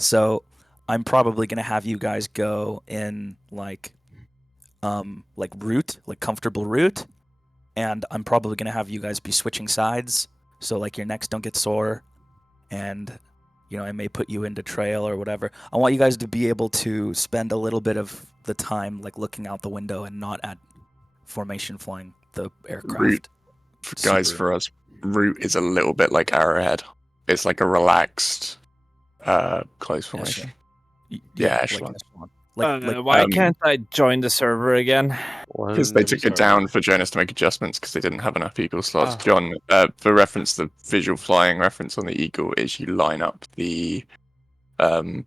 So I'm probably gonna have you guys go in route, like comfortable route, and I'm probably gonna have you guys be switching sides, so like your necks don't get sore, and I may put you into trail or whatever. I want you guys to be able to spend a little bit of the time like looking out the window and not at formation flying the Route, aircraft. guys, for us, route is a little bit like Arrowhead. It's like a relaxed, close formation. Yeah, echelon. Why can't I join the server again? Because they took it down for Jonas to make adjustments because they didn't have enough Eagle slots. John, for reference, the visual flying reference on the Eagle is you line up the nav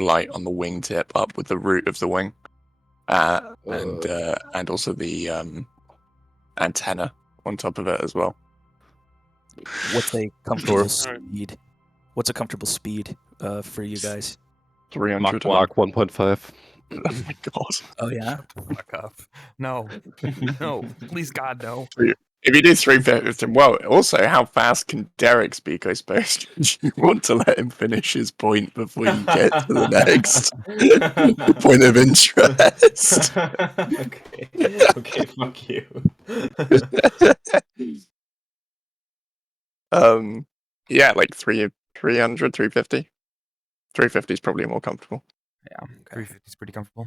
light on the wingtip up with the root of the wing, and also the antenna on top of it as well. What's a comfortable speed? What's a comfortable speed for you guys? 300 Mach 1.5. Oh my god. Oh yeah? Fuck off. No. No. Please God, no. If you do 350, well, also, how fast can Derek's beak, I suppose? You want to let him finish his point before you get to the next point of interest. Okay, fuck you. Yeah, like 300, 350. 350 is probably more comfortable. Yeah, 350 is pretty comfortable.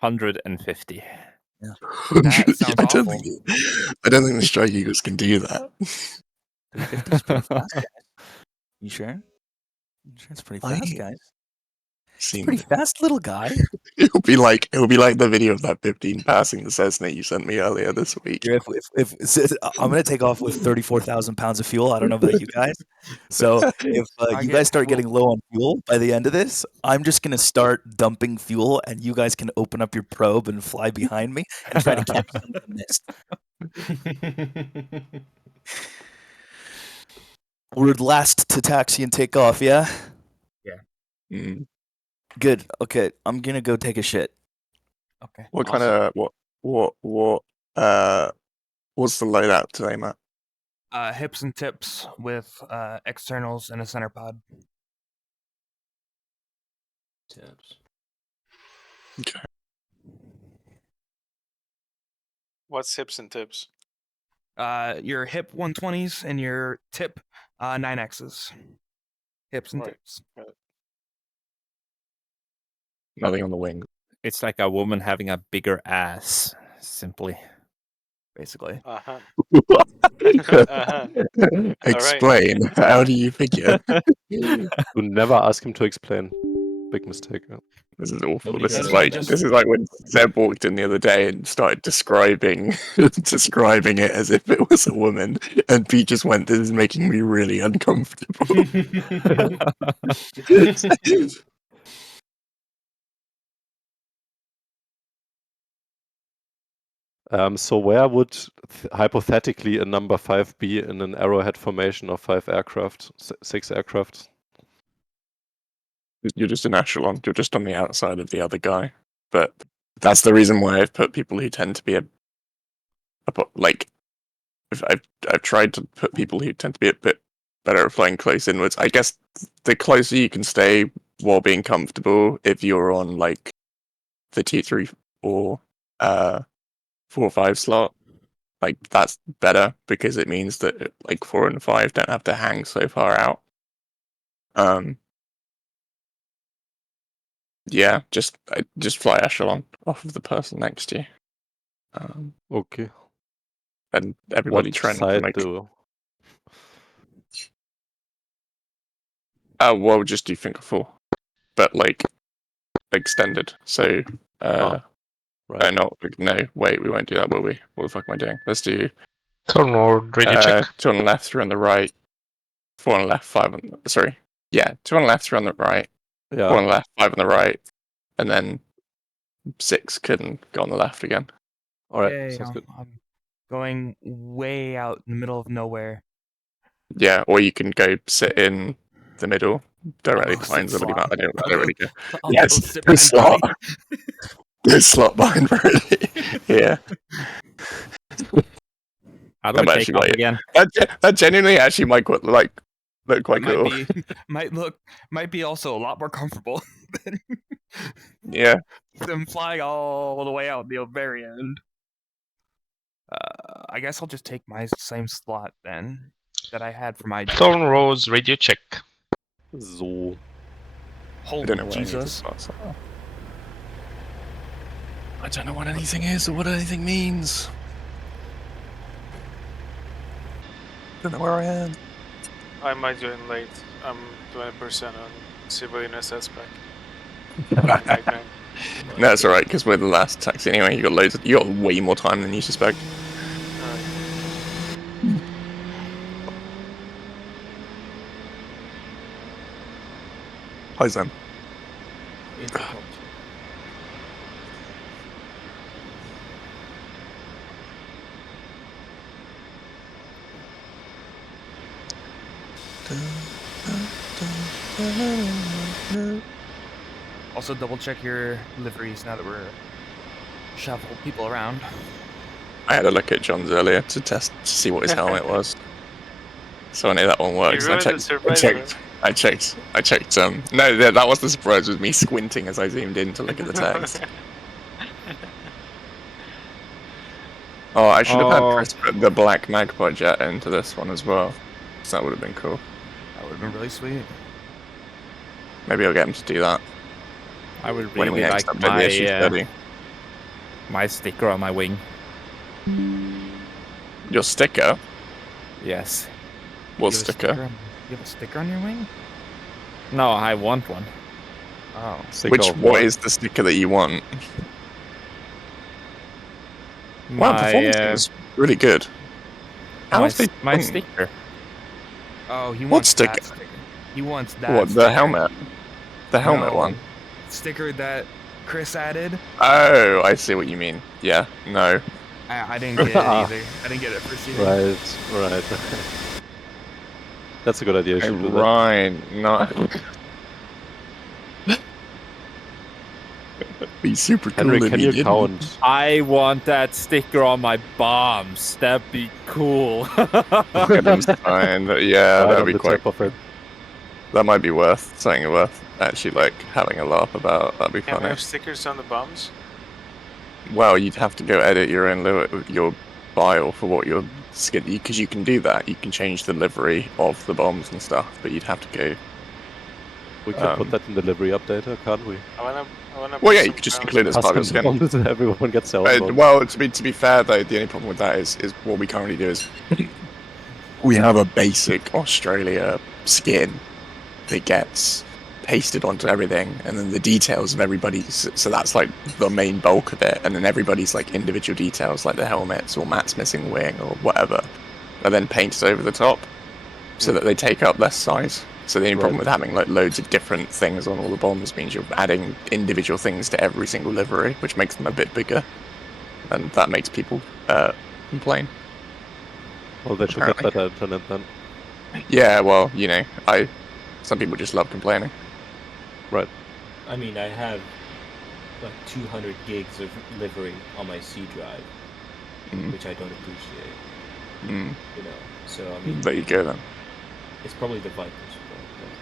150. Yeah. That sounds awful. I don't think the Strike Eagles can do that. 350 is pretty fast, guys. You sure? It's pretty fast, guys. It's pretty fast, little guy. It'll be like the video of that 15 passing the Cessna you sent me earlier this week. If I'm gonna take off with 34,000 pounds of fuel, I don't know about you guys. So if you guys start getting low on fuel by the end of this, I'm just gonna start dumping fuel, and you guys can open up your probe and fly behind me and try to catch some of the mist. We're last to taxi and take off, yeah? Yeah. Mm. Good. Okay, I'm gonna go take a shit. Okay. What kind of what's the loadout today, Matt? Hips and tips with externals and a center pod. Tips. Okay. What's hips and tips? Your hip 120s and your tip 9Xs. Hips and tips. Right. Nothing on the wing. It's like a woman having a bigger ass, simply. Basically. Uh-huh. Explain. Right. How do you figure? You never ask him to explain. Big mistake. This is awful. This is like when Zeb walked in the other day and started describing it as if it was a woman, and Pete just went, "This is making me really uncomfortable." So where would hypothetically a number 5 be in an arrowhead formation of 5 aircraft, 6 aircraft? You're just an echelon. You're just on the outside of the other guy. But that's the reason why I've put people who tend to be I've tried to put people who tend to be a bit better at flying close inwards. I guess the closer you can stay while being comfortable, if you're on like the T3 or 4 or 5 slot, like that's better because it means that like 4 and 5 don't have to hang so far out. Yeah, just fly echelon off of the person next to you. Okay. And everybody trying to make. Well, just do finger 4, but like extended. So, right. no, wait, we won't do that, will we? What the fuck am I doing? Let's do. Turn or radio check. 2 on the left, 3 on the right. 4 on the left, 5 on the. Sorry. Yeah, 2 on the left, 3 on the right. Yeah. 4 on the left, 5 on the right, and then 6 couldn't go on the left again. All right, Okay, sounds good. I'm going way out in the middle of nowhere. Yeah, or you can go sit in the middle directly behind somebody. I don't really care. Yes, the slot. The slot behind Brody. Yeah. How do I take off again? That genuinely actually might like Look quite It cool. might be also a lot more comfortable than Yeah. them flying all the way out the very end. I guess I'll just take my same slot then that I had for my Thorn Rose radio check. So. I Holy don't know what any of the Jesus. slots are. I don't know what anything is or what anything means. Don't know where I am. I might join late. I'm 20% on civilian SS spec. No, it's alright, because we're the last taxi anyway. You got way more time than you suspect. Hi, Sam. Intercom. Also, double check your liveries now that we're shuffling people around. I had a look at John's earlier to see what his helmet was. So I know that one works. I checked. No, that was the surprise, was me squinting as I zoomed in to look at the text. Oh, I should have had Chris put the black Magpie jet into this one as well. So that would have been cool. That would have been really sweet. Maybe I'll get him to do that I would when we really next like update the issue 30. my sticker on my wing. Your sticker? Yes. What You have a sticker? You have a sticker on your wing? No, I want one. Oh. What is the sticker that you want? Wow, performance is really good. My sticker. Oh, he What wants sticker? that sticker. He wants that. What, the sticker. helmet? The helmet No. one? Sticker that Chris added. Oh, I see what you mean. Yeah, no. I didn't get it either. I didn't get it first either. Right. That's a good idea. You should do that. Right, no. Be super cool. Henry, if can he you didn't. count? I want that sticker on my bombs. That'd be cool. Fine. Yeah, Right that'd on be the quite. tip of it. That might be something worth actually like having a laugh about. That'd be Can we funny. have stickers on the bombs? Well, you'd have to go edit your own your file for what you're because you can do that. You can change the livery of the bombs and stuff, but you'd have to go. We can put that in the livery updater, can't we? I wanna Well, yeah, put you some could just crowns include it as on part of Custom your skin. bombs and everyone gets their own bombs. Well, to be fair though, the only problem with that is what we currently do is we have a basic Australia skin that gets pasted onto everything, and then the details of everybody's. So that's like the main bulk of it, and then everybody's like individual details, like the helmets or Matt's missing wing or whatever, are then painted over the top, so that they take up less size. So the only problem with having like loads of different things on all the bombs means you're adding individual things to every single livery, which makes them a bit bigger, and that makes people complain. Well, they should get better at it then. Yeah, well, you know, some people just love complaining. Right. I mean, I have like 200 gigs of livery on my C drive, which I don't appreciate. You know, so I mean, There you go then. it's probably the Vipers.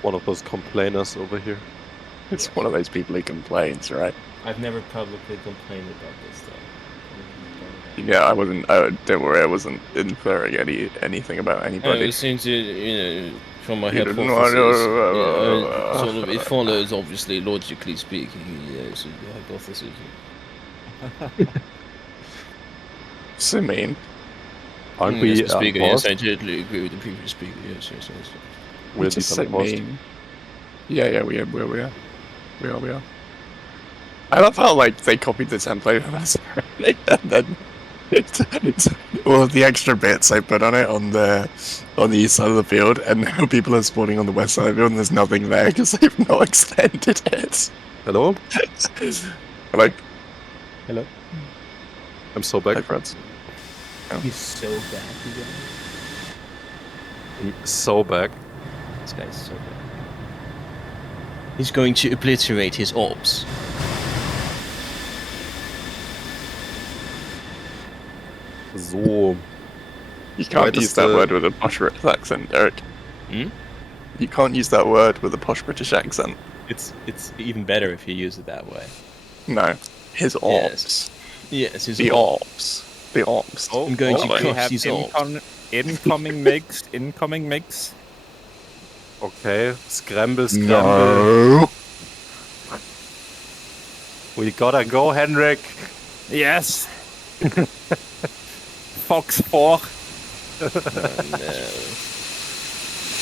One of those complainers over here. It's one of those people who complains, right? I've never publicly complained about this though. Yeah, I wasn't. Don't worry, I wasn't inferring anything about anybody. Since from my You didn't hypothesis, want sort of it follows, obviously, logically speaking. Yeah, it's a hypothesis. So mean. Aren't we As a speaker, yes, unpaused? I totally agree with the previous speaker. Yes. We're Just deep so unpaused. mean. Yeah, we are. We are. I love how like they copied the template of us, and then all the extra bits I put on it on the east side of the field, and now people are spawning on the west side of the field, and there's nothing there because they've not extended it. Hello? Hello. Hello. I'm so back. Hey, friends. He's so bad, you guys. I'm so back. This guy's so bad. He's going to obliterate his orbs. So. You can't use that word with a posh accent, Eric. You can't use that word with a posh British accent. It's even better if you use it that way. No. His orbs. Yes, his The orbs. The orbs. Oh, I'm going to we crush have these orbs. incoming mix. Incoming mix. Okay, scramble. No. We gotta go, Henrik. Yes. Fox 4. No.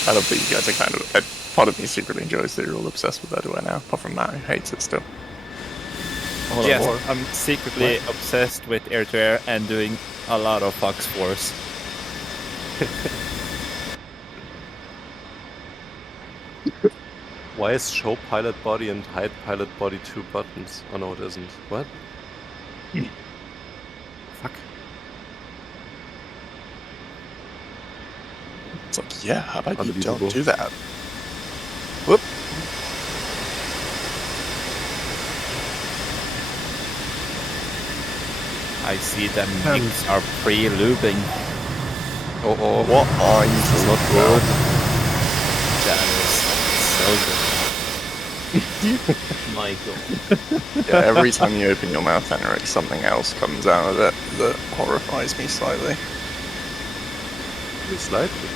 I love that you guys are kind of... part of me secretly enjoys that you're all obsessed with that now. Apart from Matt, who hates it still. Hold on, Yes, more. I'm secretly obsessed with air-to-air and doing a lot of Fox 4s. Why is show pilot body and hide pilot body 2 buttons? Oh no, it isn't. What? Fuck. It's like, yeah, how about you Unbelievable. don't do that? Whoop. I see them mix are pre-looping. Oh, oh. What are you This is not talking about? That is so good. Michael. Yeah, every time you open your mouth, Henrik, something else comes out of it that horrifies me slightly. Slightly.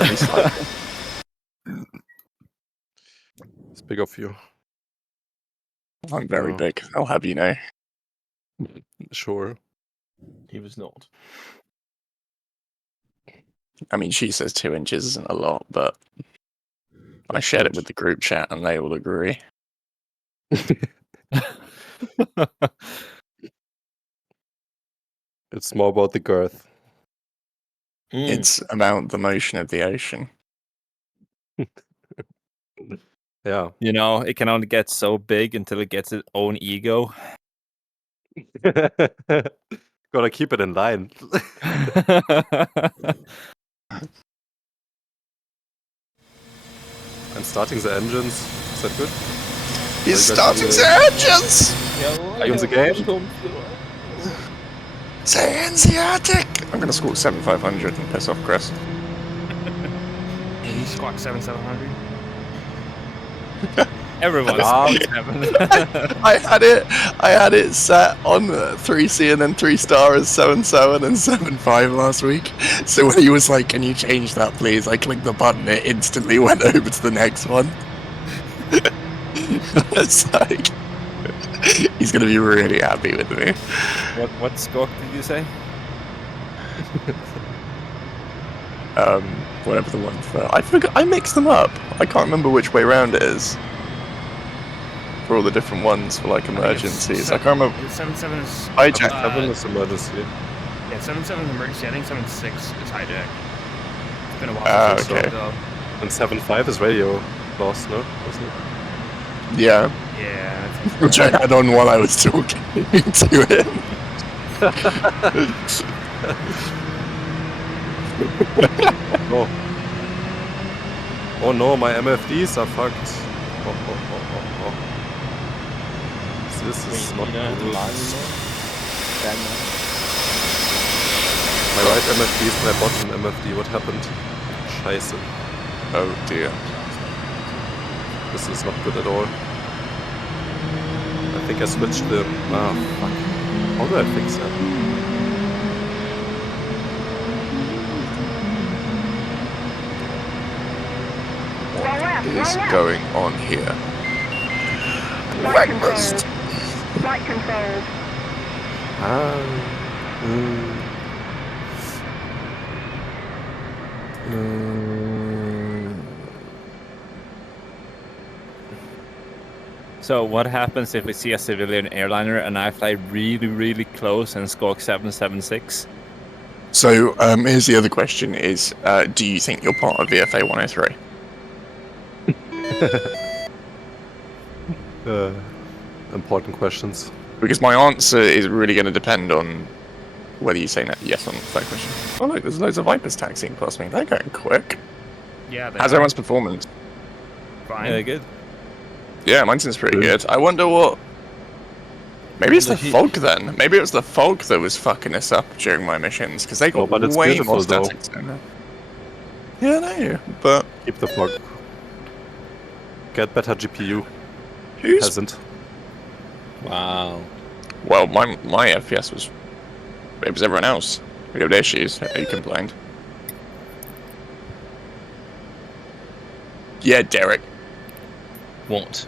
Only slightly. It's big of you. I'm very Oh. big, I'll have you know. Sure. He was not. I mean, she says 2 inches isn't a lot, but I shared it with the group chat and they all agree. It's more about the girth. It's about the motion of the ocean. Yeah. You know, it can only get so big until it gets its own ego. Gotta keep it in line. I'm starting the engines. Is that good? He's Are you starting guys the engines! Are you in the game? Asiatic! I'm gonna score 7500 and piss off Chris. He squawked 7700. Everyone's Ah. I had it set on 3C and then 3-star as 7.7 and 7.5 last week. So when he was like, "Can you change that, please?" I clicked the button. It instantly went over to the next one. It's like he's gonna be really happy with me. What squawk did you say? Whatever the one for. I forgot. I mixed them up. I can't remember which way round it is. For all the different ones for like emergencies. I can't remember. 77 is Hijack. 7 is emergency. yeah, 77 is emergency. I think 76 is hijack. It's been a while since okay. I though. And 7.5 is radio loss, no? Wasn't it? Yeah, Yeah. I think which I had on while I was talking to him. Oh. Oh no, my MFDs are fucked. Oh. This is not You don't have to good. lie anymore? That much? My right MFD is my bottom MFD. What happened? Scheiße. Oh dear. This is not good at all. I think I switched the... Ah, fuck. How do I fix that? What is going on here? Breakfast! Flight control. So what happens if we see a civilian airliner and I fly really, really close and squawk 776? So, here's the other question is, do you think you're part of VFA 103? Important questions. Because my answer is really going to depend on whether you say yes or no to that question. Oh look, there's loads of Vipers taxiing past me. They're going quick. yeah, they How's are everyone's performance? fine. Yeah, good. Yeah, mine seems pretty good. I wonder what... Maybe it's the fog then. Maybe it was the fog that was fucking us up during my missions, because they got but it's way beautiful, more though. statics down there. Yeah, I know, but Keep the fog. Get better GPU. who's Hasn't. Wow. well, my FPS was. It was everyone else who had issues. Who complained? Yeah, Derek. What?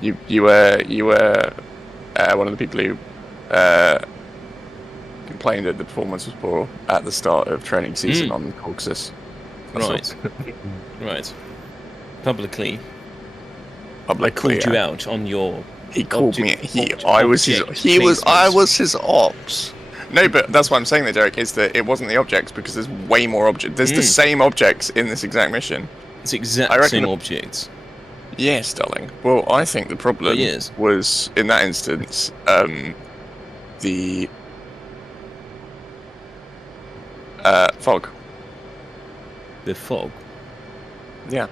You were one of the people who complained that the performance was poor at the start of training season on Caucasus. Right. Right. Publicly. Publicly, I called you out on your. He called me. object I was his placement. ops. No, but that's why I'm saying that, Derek, is that it wasn't the objects because there's way more objects. There's the same objects in this exact mission. It's exact same objects. Yes, darling. Well, I think the problem was in that instance the fog. The fog. Yeah,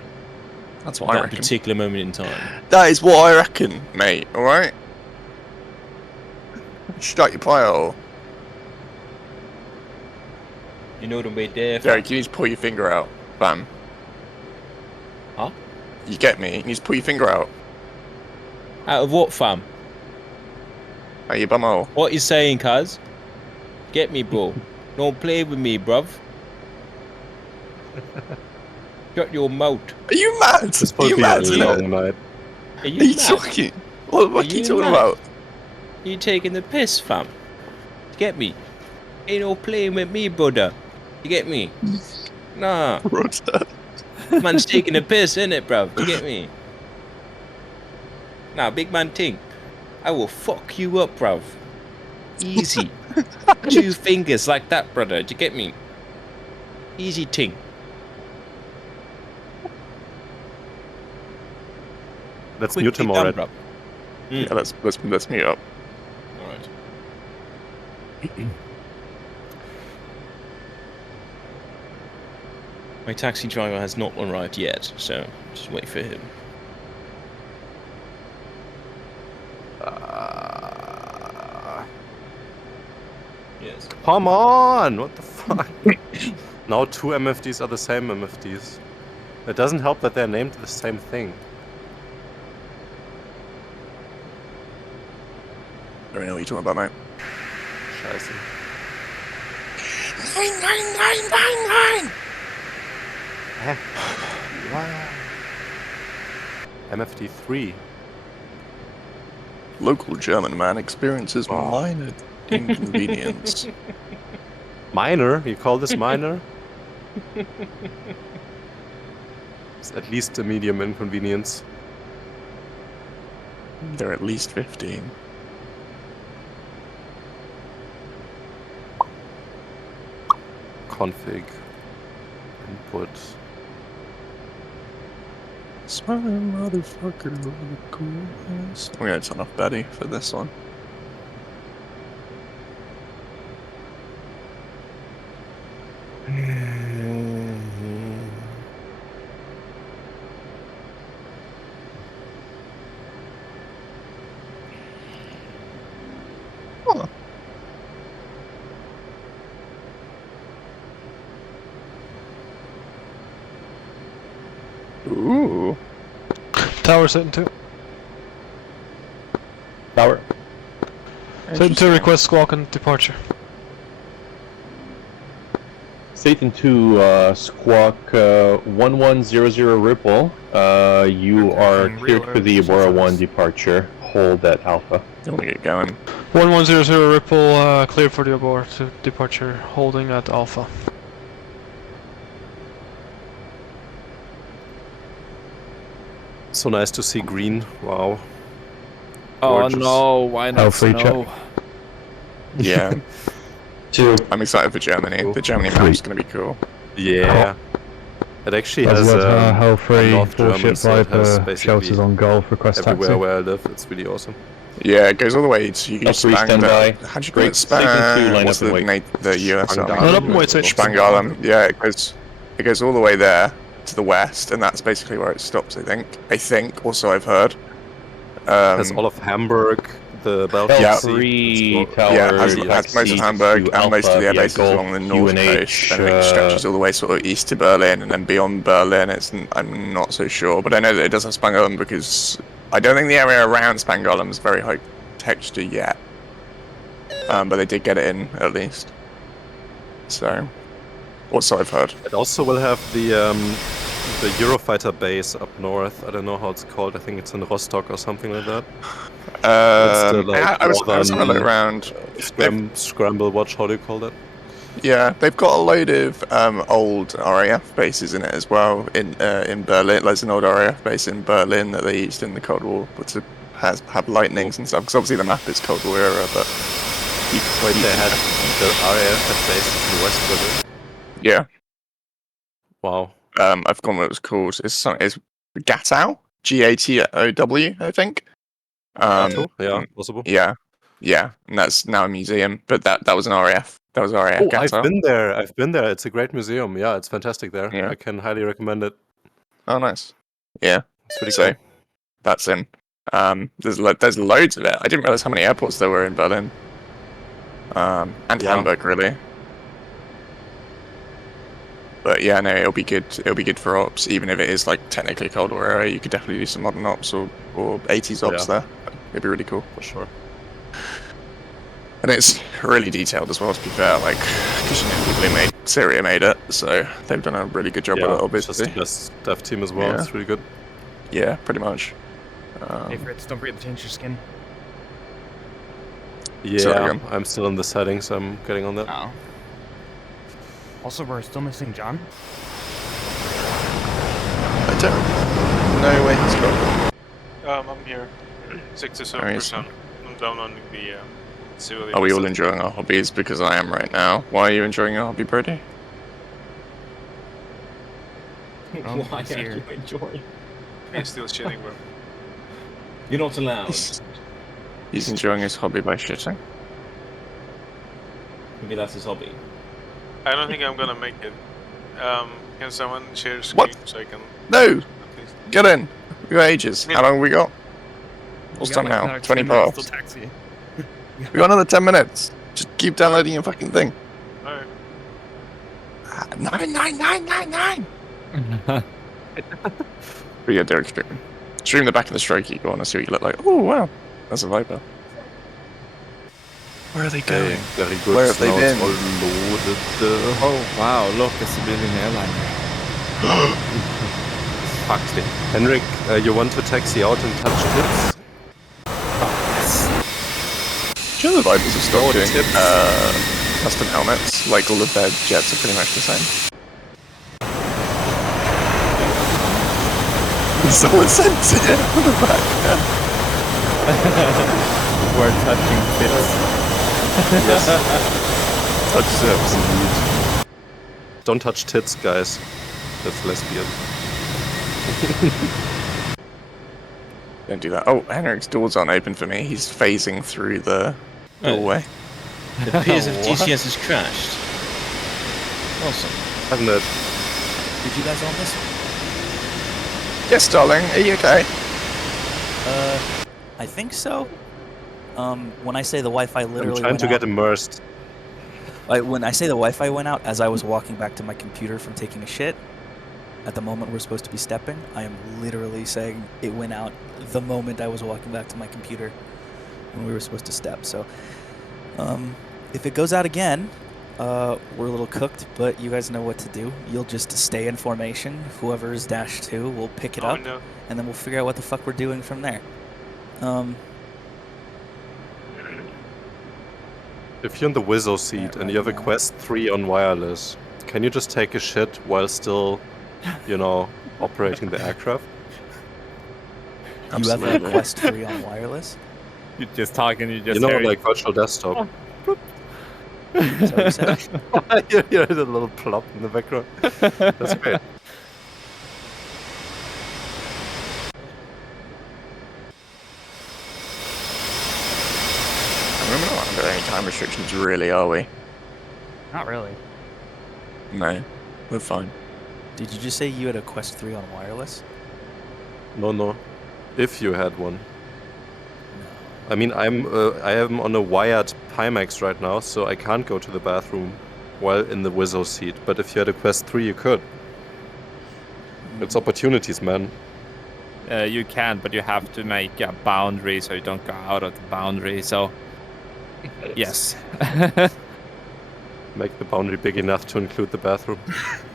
that's what I That reckon. particular moment in time. That is what I reckon, mate. All right. Shut your pile. You know the way there. Derek, you need to pull your finger out. Bam. Huh? You get me? You need to pull your finger out. Out of what, fam? Are you bumhole? What you saying, cuz? Get me, bro. Don't play with me, bruv. Shut your mouth. Are you mad? This Are will you be mad? a long night. Are you Are you mad? talking? What are you talking about? You taking the piss, fam? Get me? Ain't no playing with me, brother. You get me? Nah. Brother. Man's taking the piss, innit, bruv? You get me? Nah, big man ting. I will fuck you up, bruv. Easy. 2 fingers like that, brother. Do you get me? Easy ting. Let's Quickly mute him done, already. bruv. Yeah, let's mute up. Alright. My taxi driver has not arrived yet, so just wait for him. Yes. Come on! What the fuck? Now 2 MFDs are the same MFDs. It doesn't help that they're named the same thing. I don't know what you're talking about, mate. Scheiße. 99999. Wow. MFD 3. Local German man experiences minor inconvenience. Minor? You call this minor? It's at least a medium inconvenience. They're at least 15. Config. Input. Smile, motherfucker, with a cool ass. I'm gonna turn off Betty for this one. Ooh. Tower setting 2. Tower. Setting 2 request squawk and departure. Satan 2, squawk 1100 Ripple. You are cleared for the Aurora 1 departure. Hold at Alpha. Don't get going. 1100 Ripple, cleared for the abort to departure, holding at Alpha. So nice to see green. Wow. Oh Gorgeous. no, why not snow? Yeah. 2. I'm excited for Germany. The Germany map's gonna be cool. Yeah. It actually has Hull 3, North 4 ship German, so it has Viper, basically shelters on Golf, request everywhere taxi. where I live. It's really awesome. Yeah, it goes all the way to you L3 standby. How do you call it? Satan 2, line What's up and wait. the US Army? Line up and wait, Spangalem. Yeah, it goes all the way there to the west, and that's basically where it stops. I think. Also, I've heard. Has all of Hamburg, the Baltic Delta Sea. 3 It's Tower, Yeah, direct as most of seat Hamburg to and most of the Alpha air via bases Golf, along the north coast. QNH, Anything stretches all the way sort of east to Berlin, and then beyond Berlin, I'm not so sure. But I know that it does have Spangolm because I don't think the area around Spangolm is very high texture yet. But they did get it in at least. So, also I've heard. It also will have the Eurofighter base up north. I don't know how it's called. I think it's in Rostock or something like that. It's the, like, I was having a look northern, around. Scramble watch. How do you call that? Yeah, they've got a load of old RAF bases in it as well. In Berlin, there's an old RAF base in Berlin that they used in the Cold War, but to have lightnings and stuff. Because obviously the map is Cold War era, but Wait, they had the RAF had bases in West Berlin. yeah. Wow. I've forgotten what it was called. It's Gatow, Gatow, I think. Yeah, possible. Yeah, and that's now a museum. But that was an RAF. That was RAF. Oh, Gatow. I've been there. It's a great museum. Yeah, it's fantastic there. Yeah. I can highly recommend it. Oh, nice. Yeah, It's really so cool. that's in. There's loads of it. I didn't realize how many airports there were in Berlin. And Yeah. Hamburg, really. But yeah, no, it'll be good. It'll be good for ops, even if it is like technically Cold War era. You could definitely do some modern ops or 80s ops there. It'd be really cool For sure. And it's really detailed as well. To be fair, like because you know people who made Syria made it, so they've done a really good job with it. It's just Obviously, the best dev team as well. Yeah. It's really good. Yeah, pretty much. Hey Fritz, don't forget to change your skin. Yeah, I'm still in the settings. I'm getting on that. Oh. Also, we're still missing John. I don't know where he's gone. I'm here. 67%. I'm down on the civilian. Are we all enjoying our hobbies? Because I am right now. Why are you enjoying your hobby, Brody? Why are you enjoying? He's still shitting, bro. You're not allowed. He's enjoying his hobby by shitting. Maybe that's his hobby. I don't think I'm gonna make it. Can someone share screen so I can... No! Get in! We got ages. How long have we got? What's time now? 20 past. We got another 10 minutes. Just keep downloading your fucking thing. Alright. 9. But yeah, Derek stream. Stream the back of the stroke you go on and see what you look like. Oh wow, that's a Viper. Where are they going? Very good. Where have they Now it's been? all loaded. Oh wow, look, a civilian airliner. Fucked it. Henrik, you want to taxi out and touch tips? Do you know the Vipers have stopped doing custom helmets? Like all of their jets are pretty much the same. Someone sent it on the back. We're touching tips. Yes. Touch tips, indeed. Don't touch tits, guys. That's lesbian. Don't do that. Oh, Henrik's doors aren't open for me. He's phasing through the doorway. It appears if GCS has crashed. Awesome. Hasn't it? Did you guys on this? Yes, darling. Are you okay? I think so. When I say the Wi-Fi literally I'm trying went to out, get immersed. when I say the Wi-Fi went out, as I was walking back to my computer from taking a shit, at the moment we're supposed to be stepping, I am literally saying it went out the moment I was walking back to my computer when we were supposed to step. So, if it goes out again, we're a little cooked, but you guys know what to do. You'll just stay in formation. Whoever is -2 will pick it up, No. and then we'll figure out what the fuck we're doing from there. If you're in the Wizzo seat and you have a Quest 3 on wireless, can you just take a shit while still, you know, operating the aircraft? You have a Quest 3 on wireless? You're just talking, you just You know, hear it. like virtual desktop. Is that what you said? You hear the little plop in the background. That's great. We're not under any time restrictions, really, are we? Not really. No, we're fine. Did you just say you had a Quest 3 on wireless? No. If you had one. I mean, I am on a wired Pimax right now, so I can't go to the bathroom while in the Wizzo seat. But if you had a Quest 3, you could. It's opportunities, man. You can, but you have to make a boundary so you don't go out of the boundary. So, yes. Make the boundary big enough to include the bathroom.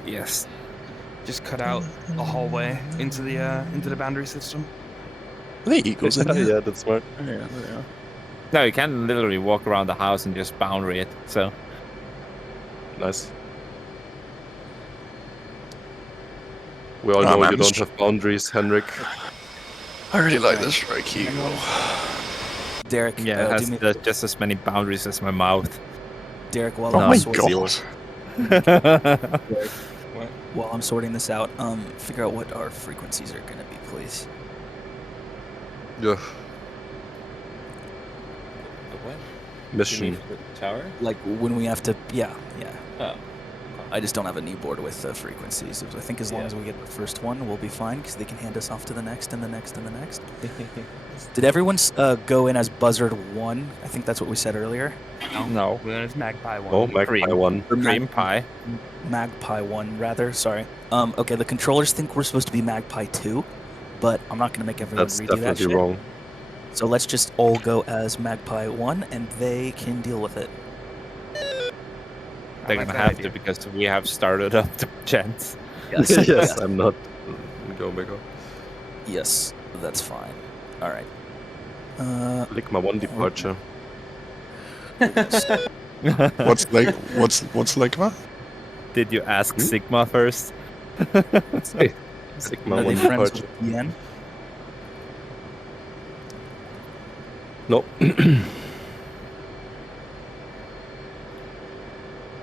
Yes. Just cut out a hallway into the boundary system. Are they eagles in here? Yeah, that's smart. Yeah, they are. No, you can literally walk around the house and just boundary it. So, Nice. We all Oh, know man, you this don't have boundaries, Henrik. I really like this strike eagle. Derek, yeah, it do has me, just as many boundaries as my mouth. Derek, while Oh I'm my sorting, god. Derek, while I'm sorting this out, figure out what our frequencies are gonna be, please. Yeah. The what? Mission. You mean for the tower? Like when we have to, yeah. Oh. I just don't have a new board with frequencies. I think as long as we get the first one, we'll be fine because they can hand us off to the next and the next and the next. Did everyone go in as Buzzard 1? I think that's what we said earlier. No. There's Magpie 1. Oh, Magpie 1. Or Cream pie. Magpie 1, rather. Sorry. Okay, the controllers think we're supposed to be Magpie 2, but I'm not going to make everyone That's redo that definitely shit. wrong. So let's just all go as Magpie 1, and they can deal with it. They're like gonna that have idea. to because we have started up the chance. Yes, Yes, I'm not. Go back up. yes, that's fine. All right. Ligma 1 departure. What's Ligma? Did you ask Sigma first? Sigma Are 1 they friends departure. with Ian? No.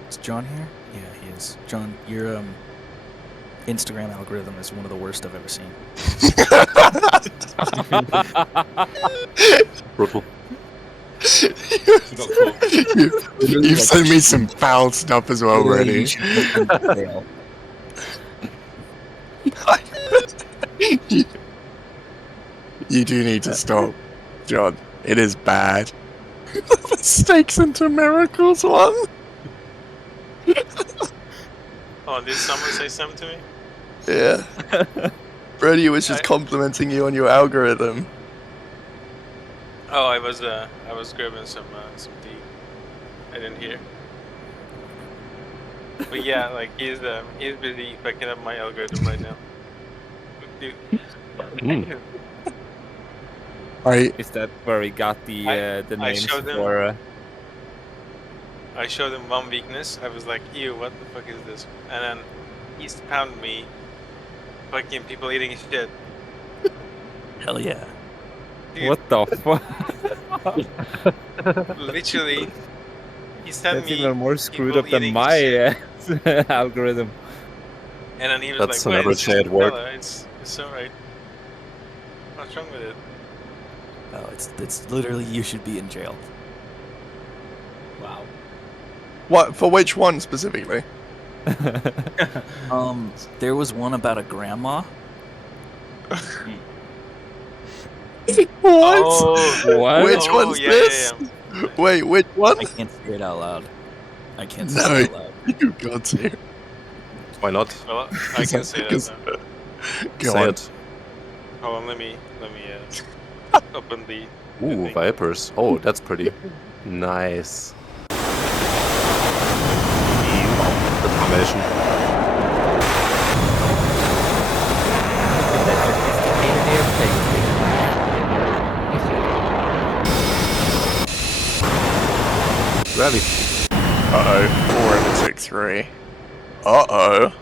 Is John here? Yeah, he is. John, your Instagram algorithm is one of the worst I've ever seen. Brutal. You've sent me some foul stuff as well already. You do need to stop, John. It is bad. Mistakes into miracles one. Oh, did someone say something to me? Yeah. Brody was just complimenting you on your algorithm. Oh, I was grabbing some tea. I didn't hear. But yeah, like he's busy backing up my algorithm right now. Dude. Is that where we got the names showed them- for? I showed him one weakness. I was like, ew, what the fuck is this? And then he spammed me fucking people eating shit. Hell yeah. Dude, What the fuck? literally, he sent That's me even more screwed people up than eating my shit. algorithm. And then he was That's like, an "Wait, average it's day just at work." vanilla. It's alright. What's wrong with it?" Oh, it's literally you should be in jail. Wow. What, for which one specifically? There was one about a grandma. What? Oh, What? Which one's yeah, this? yeah, yeah. Wait, which one? I can't say it out loud. I can't say No, it out loud. you got to. Why not? Well, I can say that now. Go Say on. it. Hold on, let me open the. Ooh, thing. Vipers. Oh, that's pretty. Nice. Good formation. Rally. Uh-oh. 4-6-3. Uh-oh.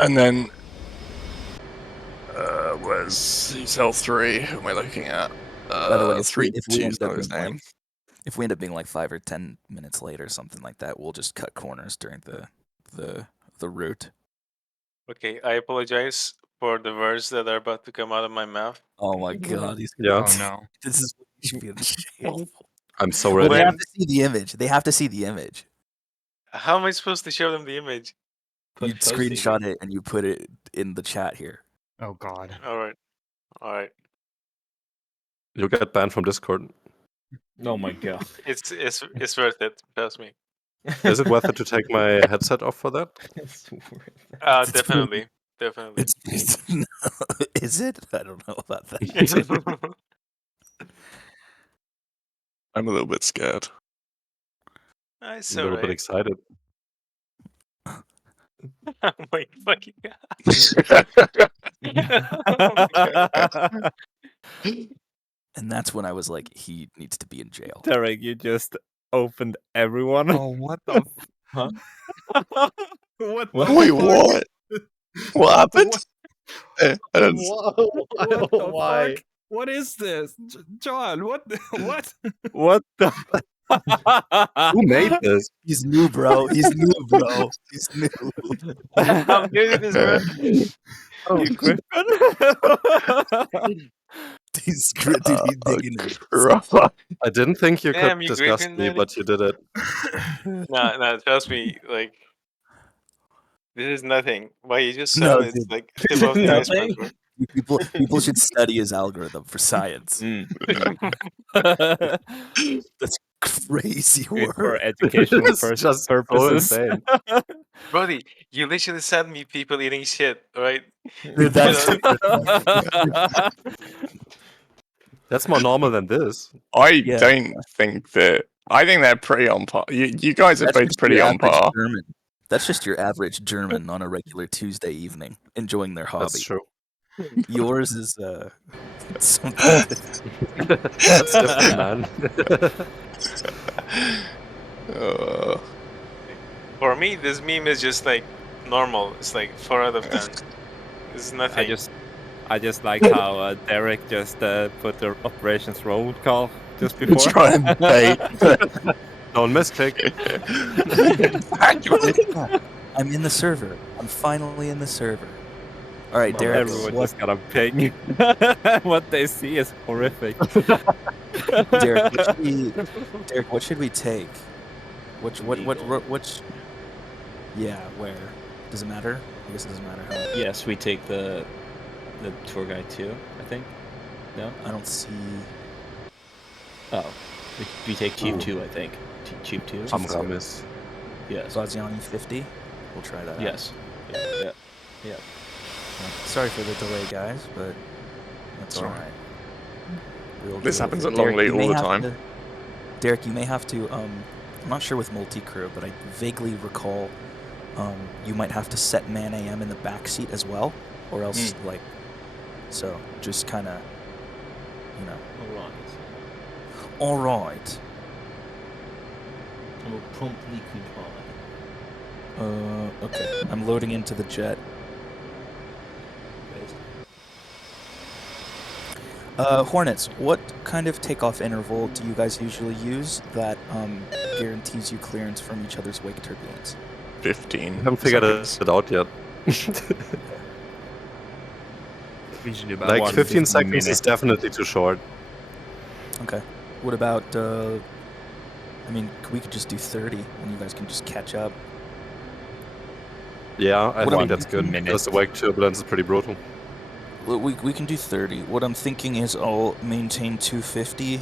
And then... where's... He's L3. Who am I looking at? By the way, if 3 we 2's end not up his being name. like, if we end up being like 5 or 10 minutes late or something like that, we'll just cut corners during the route. Okay, I apologize for the words that are about to come out of my mouth. Oh my god, he's Yeah. Oh no. this is what you should be in jail. I'm so Well, ready. they have to see the image. They have to see the image. How am I supposed to show them the image? You screenshot it and you put it in the chat here. Oh god. All right. You'll get banned from Discord. Oh my god. It's worth it. Trust me. Is it worth it to take my headset off for that? It's worth it. Definitely. Is it? I don't know about that. I'm a little bit scared. It's A little bit excited. Oh my fucking god. And that's when I was like, he needs to be in jail. Derek, you just opened everyone. Oh, what the? Huh? What? Wait, what? What happened? I don't. What the fuck? What is this, John? What? What? What the? Who made this? He's new, bro. He's new, bro. He's new. I'm doing this, bro. You Griffin? He's digging in. I didn't think you Damn, could you disgust Griffin, me, Danny. but you did it. No, trust me. Like, this is nothing. Why you just No, said it's dude. like tip of the iceberg, Nothing? bro. People should study his algorithm for science. That's crazy Good for work. educational It's just so purposes. insane. Brody, you literally sent me people eating shit, right? Dude, that's That's more normal than this. I Yeah. don't think that. I think they're pretty on par. You guys are That's both just pretty your on average par. German. That's just your average German on a regular Tuesday evening, enjoying their hobby. That's true. Yours is something. That's different, man. For me, this meme is just like normal. It's like 4 out of 10. It's nothing. I just like how Derek just put the operations roll call just before. Try and bait. Don't misclick. I'm in the server. I'm finally in the server. All right, Derek. Everyone just got a ping. What they see is horrific. Derek, what should we take? Which? Yeah, where? Does it matter? I guess it doesn't matter. How. Yes, we take the tour guide too, I think. No? I don't see. Oh. We take Chief 2, I think. Chief 2? Amramis. Yes. Vaziani 50. We'll try that. Yes. Yeah. Sorry for the delay, guys, but that's all right. This happens at Longley all the time. Derek, you may have to. I'm not sure with multi-crew, but I vaguely recall you might have to set man AM in the back seat as well, or else like. So just kind of, you know. All right. I will promptly comply. Okay. I'm loading into the jet. Hornets, what kind of takeoff interval do you guys usually use that guarantees you clearance from each other's wake turbulence? 15. I haven't figured it out yet. Usually about Like 15 15 seconds minutes. is definitely too short. Okay. What about, I mean, we could just do 30 and you guys can just catch up. Yeah, I What think about that's good. 1 minute? Because the wake turbulence is pretty brutal. We can do 30. What I'm thinking is I'll maintain 250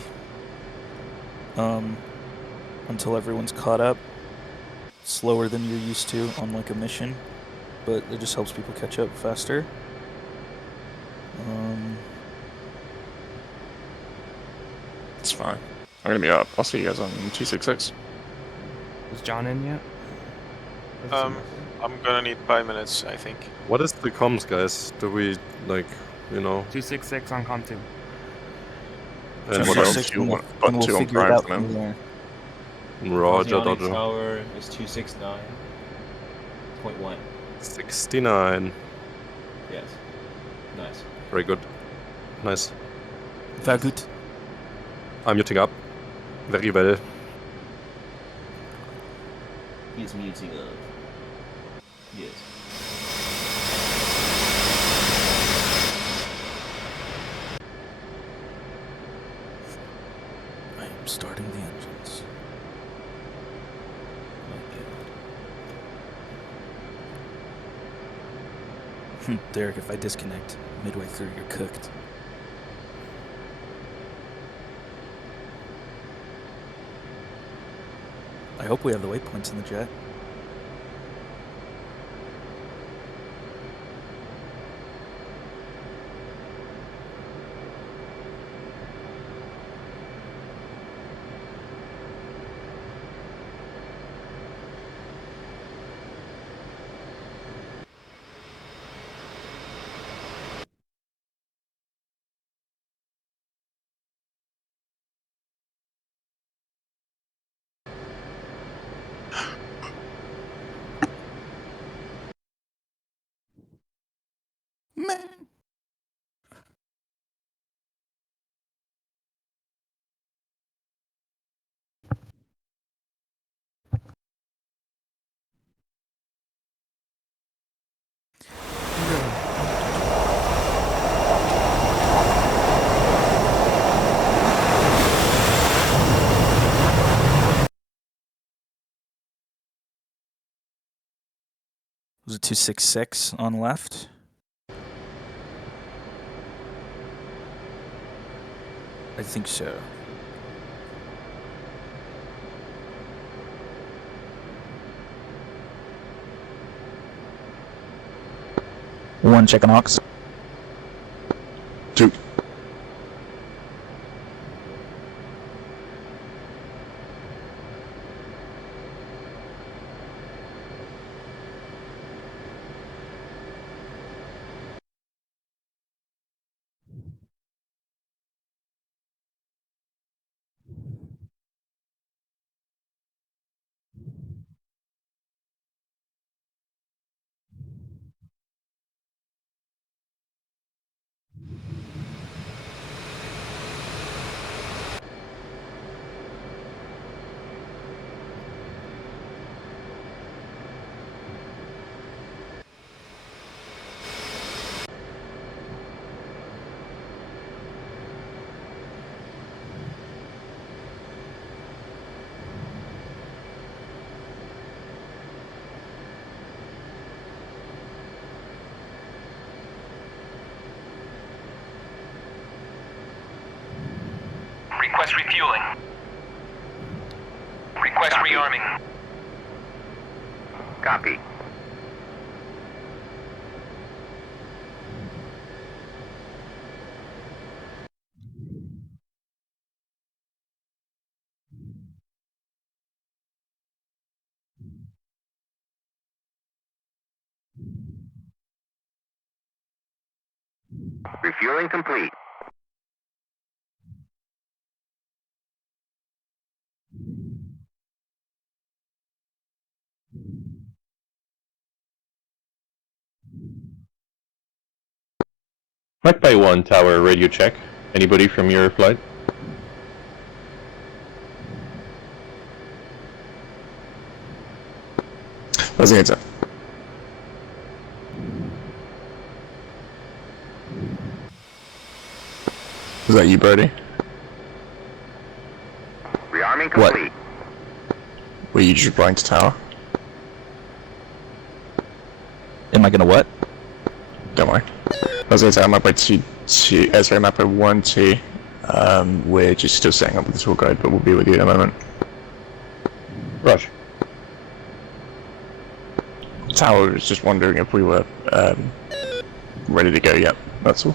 until everyone's caught up. Slower than you're used to on like a mission, but it just helps people catch up faster. It's fine. I'm gonna be up. I'll see you guys on 266. Is John in yet? I'm gonna need 5 minutes, I think. What is the comms, guys? Do we, like, you know... 266 on com 2. And what else? You want and button we'll 2 on figure it prime out for from them. there. Roger, Vaziani Dodger. Tower is 269.1. 69. Yes. Nice. Very good. Nice. Very good. I'm muting up. Very well. He's muting up. Yes. I am starting the engines. Derek, if I disconnect midway through, you're cooked. I hope we have the waypoints in the jet. Man. Was it 266 on left? I think so. One check on Ox. 2. Request refueling. Request rearming. Copy. Refueling complete. Magpie 1 tower radio check. Anybody from your flight? That's the answer. Is that you, Brody? Rearming complete. Were you just replying to tower? Am I gonna what? Don't worry. I was going to say, I'm up by 2, sorry, I'm up by 1, 2. We're just still setting up with the tour guide, but we'll be with you in a moment. Rush. Tower was just wondering if we were ready to go yet, that's all.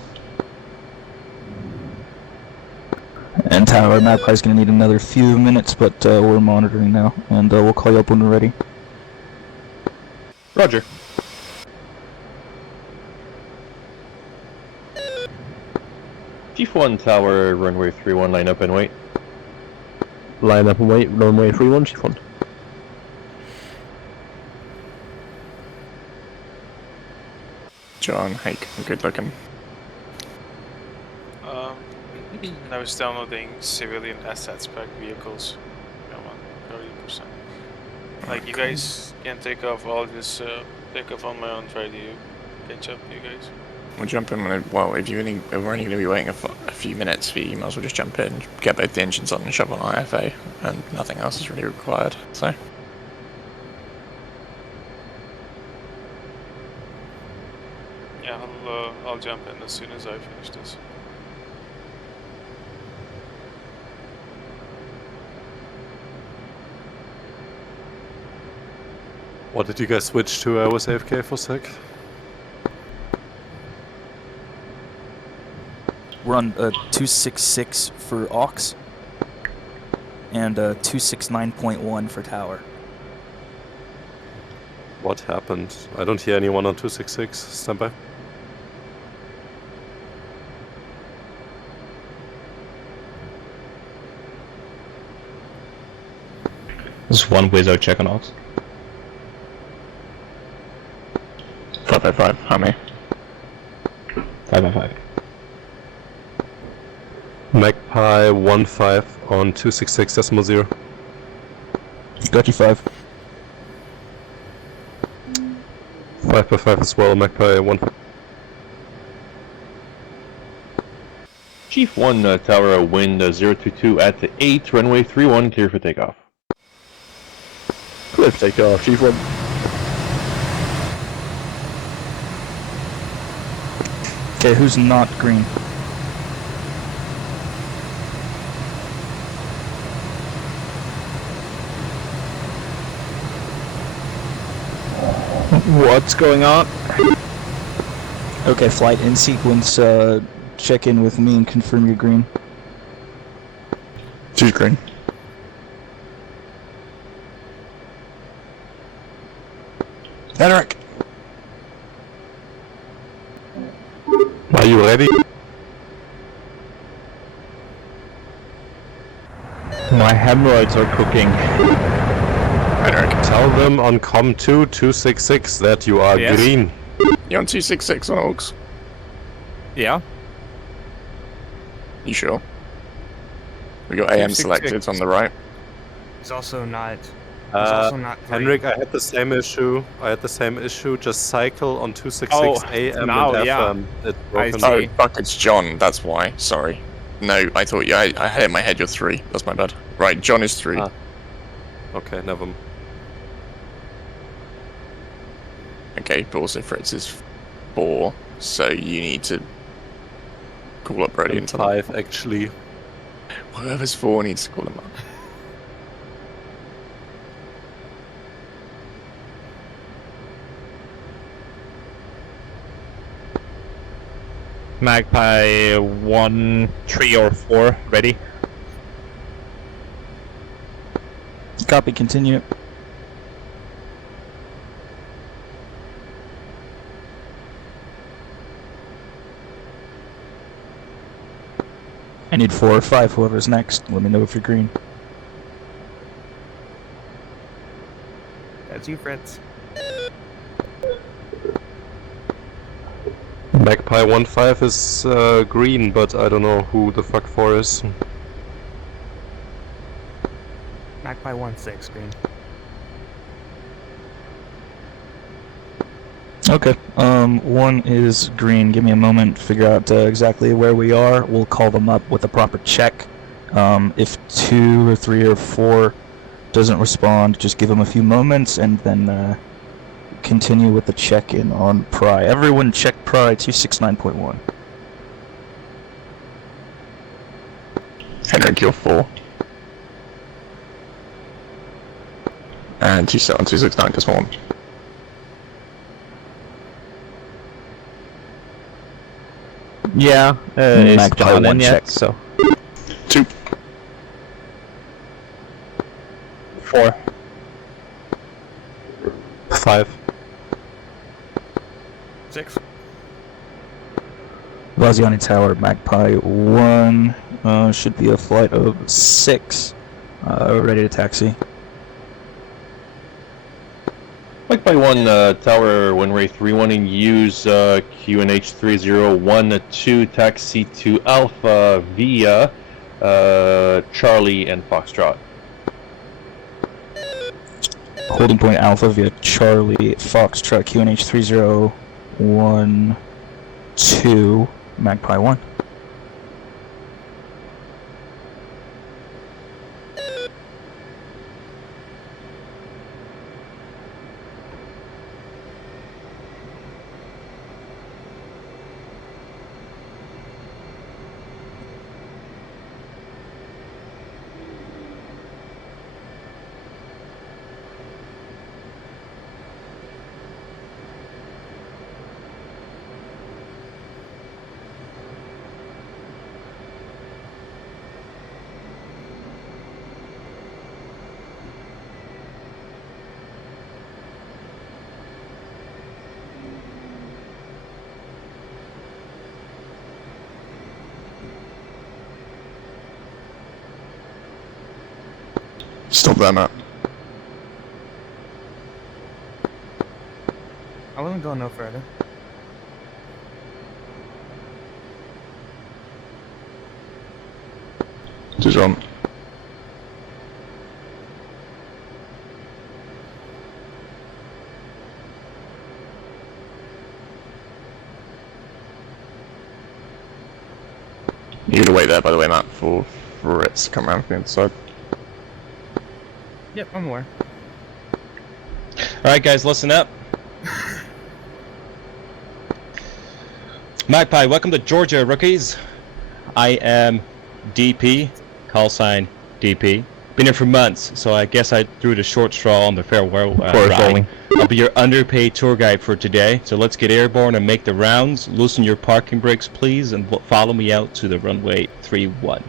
And Tower, Magpie's gonna need another few minutes, but we're monitoring now, and we'll call you up when we're ready. Roger. Chief 1 tower, runway 31, line up and wait. Line up and wait, runway 31, Chief 1. John, Hake, good looking. I was downloading civilian asset spec vehicles. I'm on 30%. Like, you guys can take off, I'll just take off on my own, try to catch up to you guys. We'll jump in when, well, if we're only going to be waiting a few minutes for you, might as well just jump in, get both the engines on and shove on IFA, and nothing else is really required, so. Yeah, I'll jump in as soon as I finish this. What did you guys switch to? I was AFK for a sec. We're on 266 for aux and 269.1 for tower. What happened? I don't hear anyone on 266. Stand by. There's one wizard check on aux. 555, how many? 555. Magpie 1-5 on 266.0. Got you 5. 5x5 as well, Magpie 1. Chief 1, tower wind 022 at the 8, runway 31, clear for takeoff. Clear for takeoff, Chief 1. Okay, who's not green? What's going on? Okay, flight in sequence, check in with me and confirm you're green. She's green. Henrik! Are you ready? My hemorrhoids are cooking. Tell them on COM 266 that you are Yes. green. You're on 266 on aux. Yeah. You sure? We got AM 266. selected on the right. He's also not. He's also not green. Henrik, I had the same issue. Just cycle on 266 AM now, and yeah. FM. It's I broken. see. Oh, fuck, it's John, that's why. Sorry. No, I thought, yeah, I had it in my head you're 3. That's my bad. Right, John is 3. Ah. Okay, never mind. Okay, but also Fritz is 4, so you need to call up Brody and tell him. 5, actually. Whoever's 4 needs to call him up. Magpie 1, 3, or 4, ready? Copy, continue. I need 4 or 5, whoever's next. Let me know if you're green. That's you, Fritz. Magpie 1-5 is green, but I don't know who the fuck 4 is. Magpie 1-6 green. Okay, 1 is green. Give me a moment, figure out exactly where we are. We'll call them up with a proper check. If 2 or 3 or 4 doesn't respond, just give them a few moments and then continue with the check-in on Pry. Everyone check Pry 269.1. Henrik, you're 4. And 269 just 1. Yeah, it's Magpie John 1 in yet, check. so. 2. 4. 5. 6. Vaziani Tower, Magpie 1, should be a flight of 6, ready to taxi. Magpie 1, tower runway 31 and use QNH 3012 taxi to Alpha via Charlie and Foxtrot. Holding point Alpha via Charlie, Foxtrot, QNH 3012, Magpie 1. Stop there, Matt. I wasn't going no further. Just run. You gotta wait there, by the way, Matt, for it to come around from the inside. Yep, I'm aware. Alright guys, listen up. Magpie, welcome to Georgia, rookies. I am DP, call sign DP. Been here for months, so I guess I threw the short straw on the farewell ride. I'll be your underpaid tour guide for today, so let's get airborne and make the rounds. Loosen your parking brakes, please, and follow me out to the runway 31.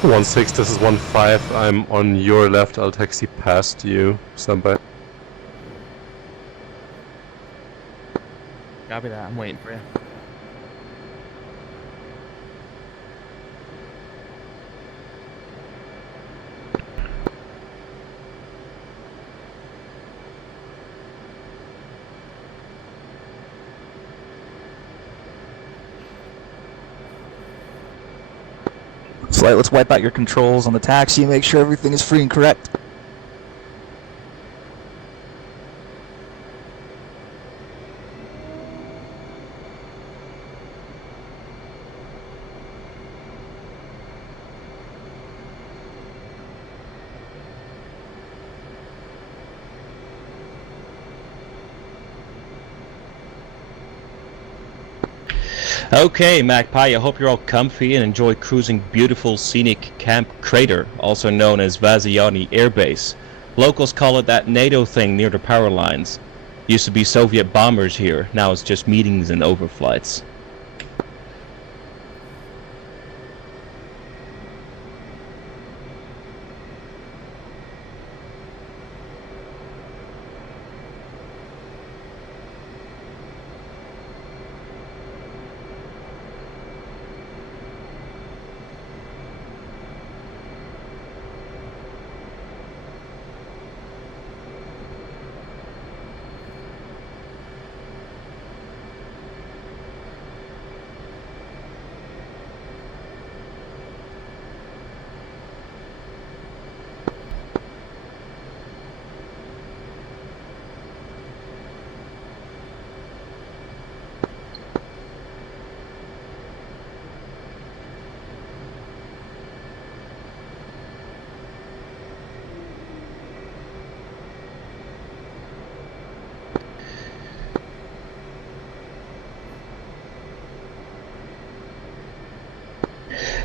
One 6, this is 1-5. I'm on your left. I'll taxi past you. Stand by. Copy that. I'm waiting for you. Flight, let's wipe out your controls on the taxi, make sure everything is free and correct. Okay, Magpie, I hope you're all comfy and enjoy cruising beautiful scenic Camp Crater, also known as Vaziani Air Base. Locals call it that NATO thing near the power lines. Used to be Soviet bombers here, now it's just meetings and overflights.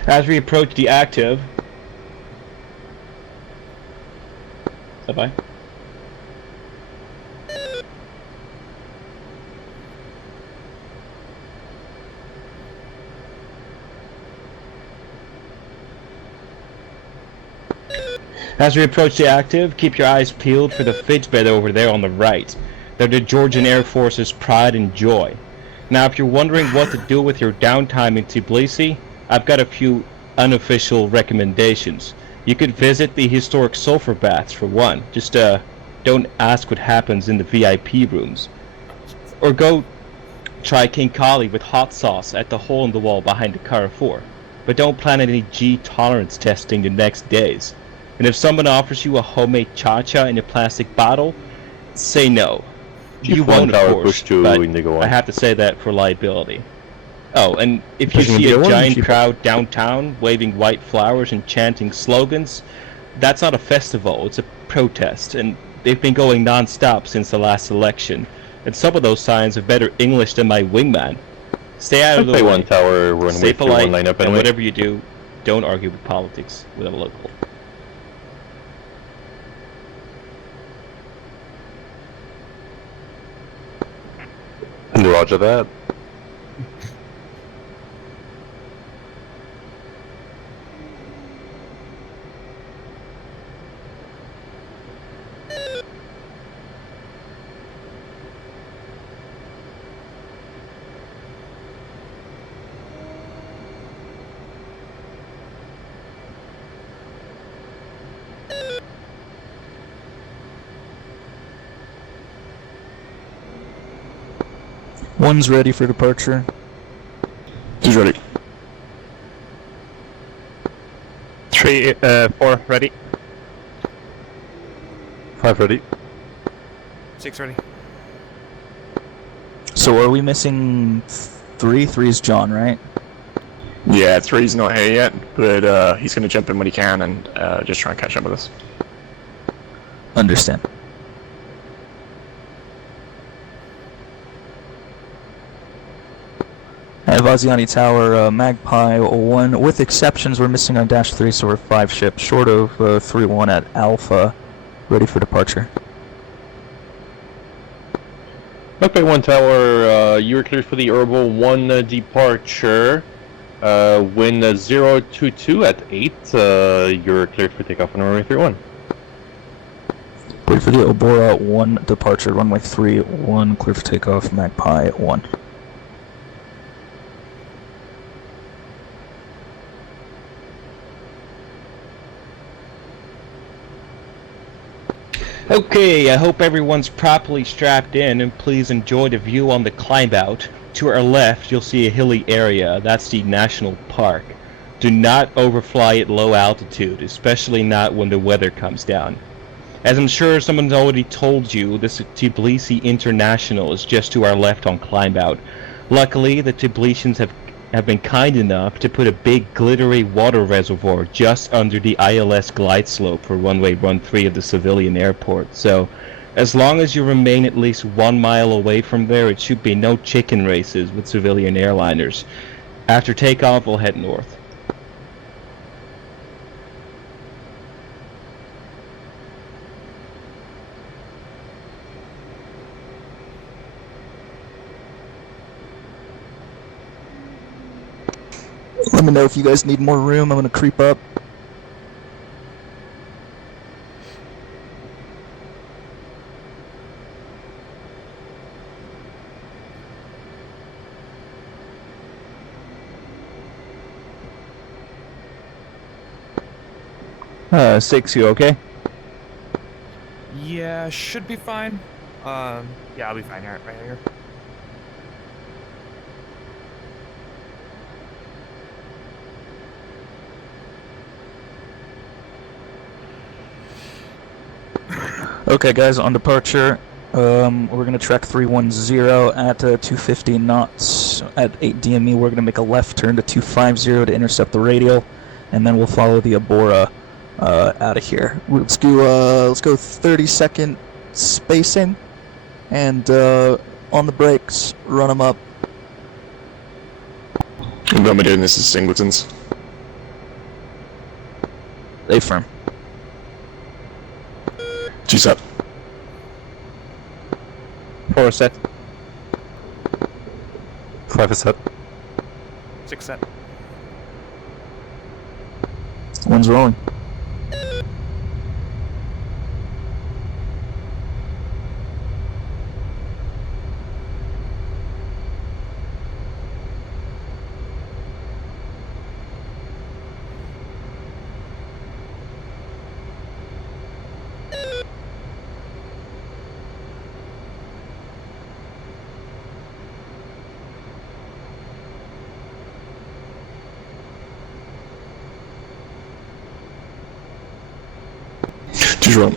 As we approach the active... Bye-bye. As we approach the active, keep your eyes peeled for the fidge bed over there on the right. They're the Georgian Air Force's pride and joy. Now, if you're wondering what to do with your downtime in Tbilisi, I've got a few unofficial recommendations. You could visit the historic sulfur baths for one. Just don't ask what happens in the VIP rooms. Or go try King Kali with hot sauce at the hole in the wall behind the Carrefour. But don't plan any G tolerance testing the next days. And if someone offers you a homemade cha-cha in a plastic bottle, say no. You won't, of course, but I have to say that for liability. Oh, and if you see a giant crowd downtown waving white flowers and chanting slogans, that's not a festival, it's a protest, and they've been going non-stop since the last election. And some of those signs have better English than my wingman. Stay out of the way. One tower, Stay polite, and whatever you do, don't argue with politics with a local. Roger that. One's ready for departure. Who's ready? 3, 4, ready. 5 ready. 6 ready. So are we missing 3? 3 is John, right? Yeah, 3's not here yet, but he's going to jump in when he can and just try and catch up with us. Understand. At Vaziani Tower, Magpie 1. With exceptions, we're missing on Dash 3, so we're 5 ships. Short of 3-1 at Alpha. Ready for departure. Magpie 1 Tower, you are cleared for the Herbal 1 departure. Wind 022 at 8, you're cleared for takeoff on runway 31. Ready for the Obora 1 departure. Runway 31, clear for takeoff. Magpie 1. Okay, I hope everyone's properly strapped in, and please enjoy the view on the climb out. To our left, you'll see a hilly area. That's the National Park. Do not overfly at low altitude, especially not when the weather comes down. As I'm sure someone's already told you, the Tbilisi International is just to our left on climb out. Luckily, the Tbilisians have been kind enough to put a big glittery water reservoir just under the ILS glide slope for runway 13 of the civilian airport. So, as long as you remain at least 1 mile away from there, it should be no chicken races with civilian airliners. After takeoff, we'll head north. Let me know if you guys need more room. I'm gonna creep up. Six, you okay? Yeah, should be fine. Yeah, I'll be fine right here. Okay, guys, on departure, we're gonna track 310 at 250 knots. At 8 DME, we're gonna make a left turn to 250 to intercept the radial, and then we'll follow the Abora out of here. Let's go 30-second spacing, and on the brakes, run them up. And when we're doing this as singletons. Stay firm. 2 set. 4 set. 5 is set. 6 set. One's rolling. Two's rolling.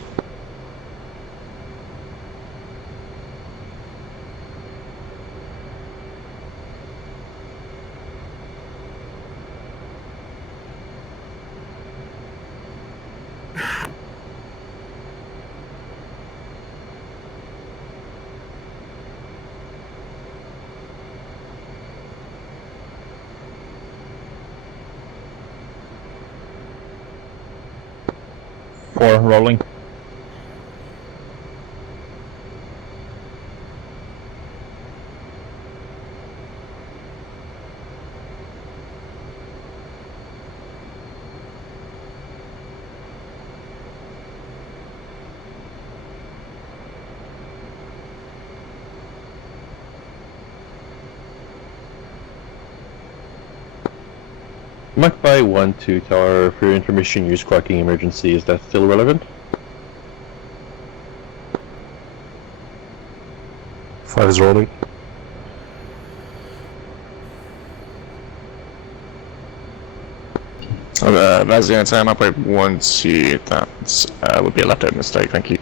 Four rolling. Magpie 1-2 tower for your intermission use clocking emergency. Is that still relevant? 5 is rolling. That's the answer. I'm up by 1-2. That would be a left-hand mistake. Thank you.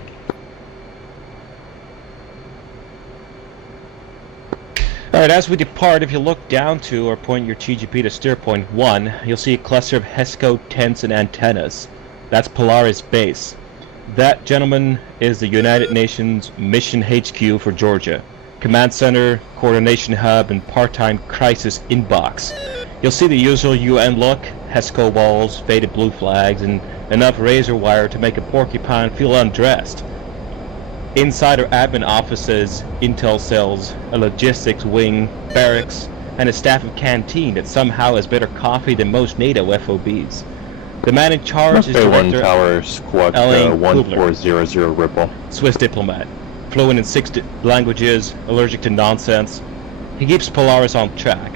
Alright, as we depart, if you look down to or point your TGP to steer point 1, you'll see a cluster of HESCO tents and antennas. That's Polaris Base. That, gentlemen, is the United Nations Mission HQ for Georgia. Command Center, Coordination Hub, and part-time Crisis Inbox. You'll see the usual UN look, HESCO walls, faded blue flags, and enough razor wire to make a porcupine feel undressed. Inside are admin offices, intel cells, a logistics wing, barracks, and a staff of canteen that somehow has better coffee than most NATO FOBs. The man in charge is Magpie 1 Director tower, squawk Alain 1400 Ripple. Swiss diplomat, fluent in 6 languages, allergic to nonsense. He keeps Polaris on track.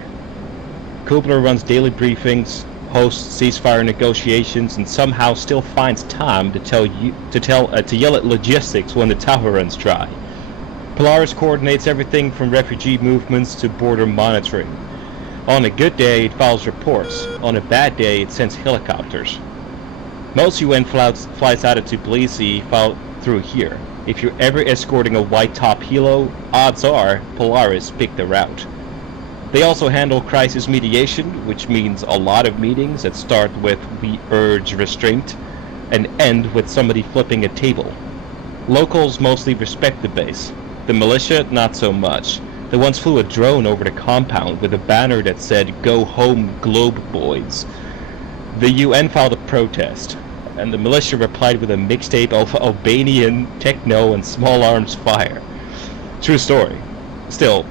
Kubler runs daily briefings, hosts ceasefire negotiations, and somehow still finds time to yell at logistics when the tower runs dry. Polaris coordinates everything from refugee movements to border monitoring. On a good day, it files reports. On a bad day, it sends helicopters. Most UN flights out of Tbilisi file through here. If you're ever escorting a white-top helo, odds are Polaris picked the route. They also handle crisis mediation, which means a lot of meetings that start with "we urge restraint" and end with somebody flipping a table. Locals mostly respect the base. The militia, not so much. They once flew a drone over the compound with a banner that said, "Go home, Globe Boys." The UN filed a protest, and the militia replied with a mixtape of Albanian, techno, and small arms fire. True story. Still,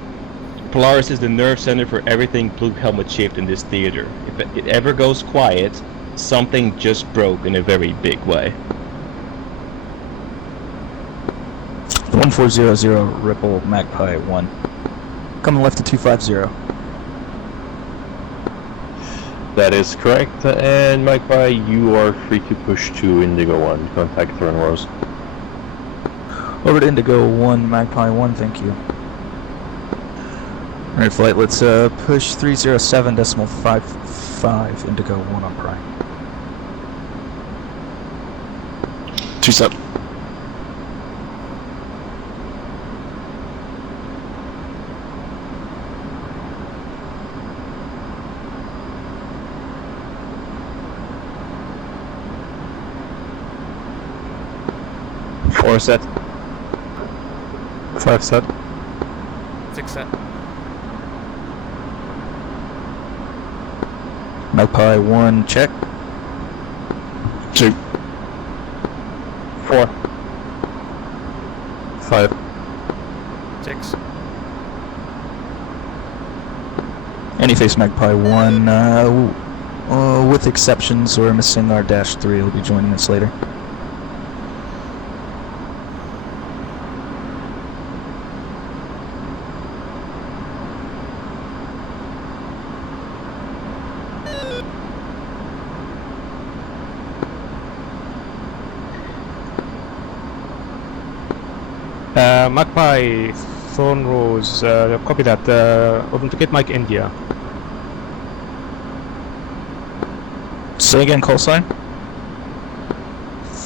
Polaris is the nerve center for everything blue helmet shaped in this theater. If it ever goes quiet, something just broke in a very big way. 1400 Ripple Magpie 1. Coming left to 250. That is correct, and Magpie, you are free to push to Indigo 1. Contact Thorn Rose. Over to Indigo 1, Magpie 1, thank you. Alright, flight, let's push 307.55 Indigo 1 on prime. 2-7. Four set. 5 set. 6 set. Magpie 1, check. 2. 4. 5. 6. Any face Magpie 1, with exceptions, we're missing our -3, he'll be joining us later. Magpie, Thorn Rose, copy that. Authenticate Mike India. Say again, call sign?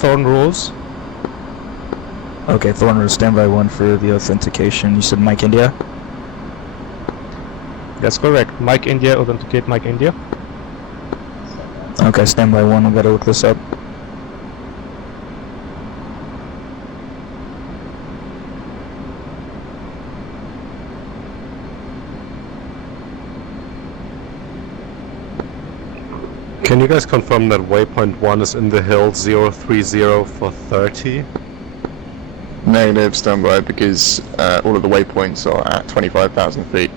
Thorn Rose. Okay, Thorn Rose, standby 1 for the authentication. You said Mike India? That's correct. Mike India, authenticate Mike India. Okay, standby 1, I've got to look this up. Can you guys confirm that waypoint 1 is in the hill 030 for 30? Negative, standby, because all of the waypoints are at 25,000 feet.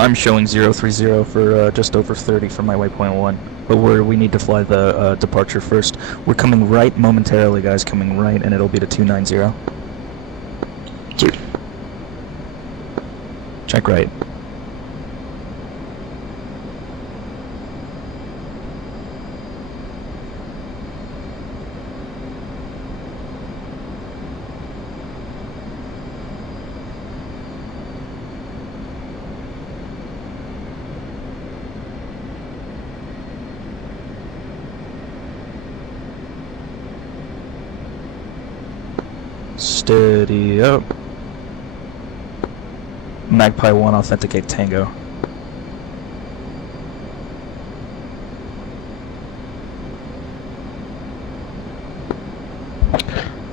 I'm showing 030 for just over 30 for my waypoint 1, but we need to fly the departure first. We're coming right momentarily, guys, coming right, and it'll be to 290. 2. Check right. Steady up. Magpie 1, authenticate Tango.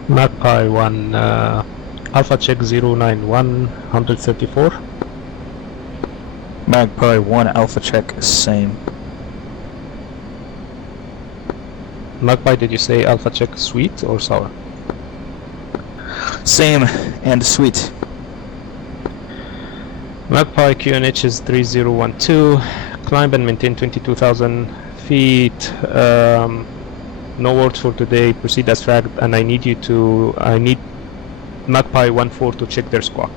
Magpie 1, Alpha check 091, 134. Magpie 1, Alpha check, same. Magpie, did you say Alpha check sweet or sour? Same and sweet. Magpie QNH is 3012. Climb and maintain 22,000 feet. No words for today. Proceed as fact, and I need Magpie 1-4 to check their squawk.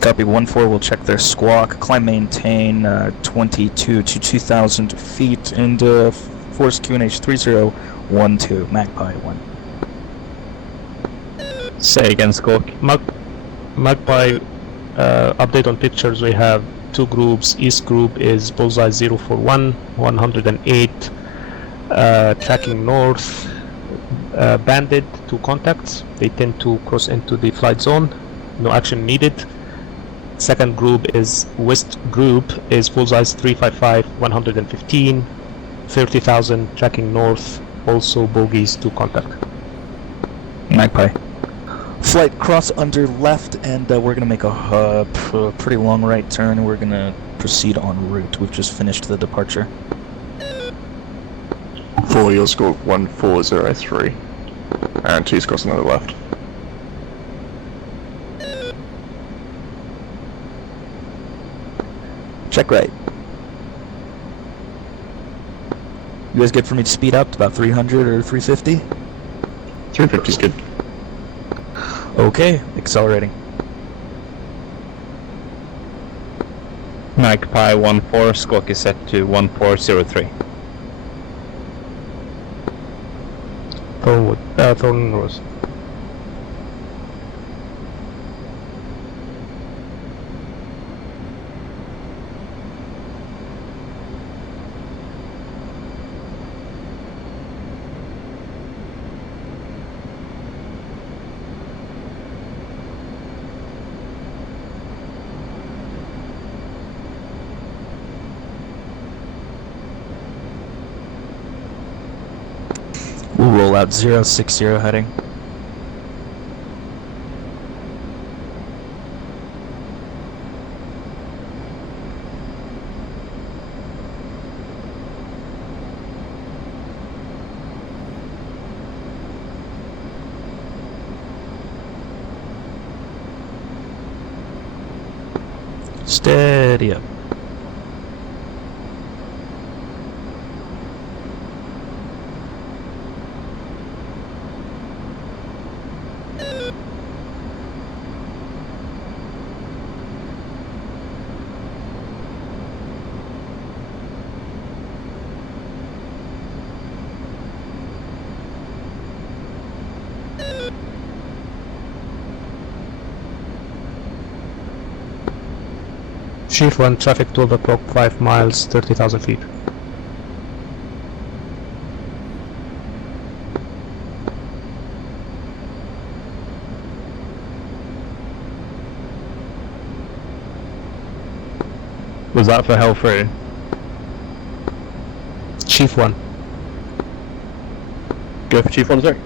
Copy 1-4, we'll check their squawk. Climb maintain 22 to 2,000 feet and force QNH 3012, Magpie 1. Say again, squawk. Magpie, update on pictures. We have two groups. East group is Bullseye 041, 108, tracking north. Banded, 2 contacts. They tend to cross into the flight zone. No action needed. Second group is West group is Bullseye 355, 115, 30,000, tracking north. Also bogies, 2 contact. Magpie. Flight cross under left, and we're going to make a pretty long right turn. We're going to proceed en route. We've just finished the departure. 4, you'll score 1403. And 2's crossing on the left. Check right. You guys good for me to speed up to about 300 or 350? 350's good. Okay, accelerating. Magpie 1-4, squawk is set to 1403. Thorn Rose. We'll roll out 060 heading. Steady up. Chief 1, traffic 12 o'clock, 5 miles, 30,000 feet. Was that for Hell3? Chief 1. Go for Chief 1, sir.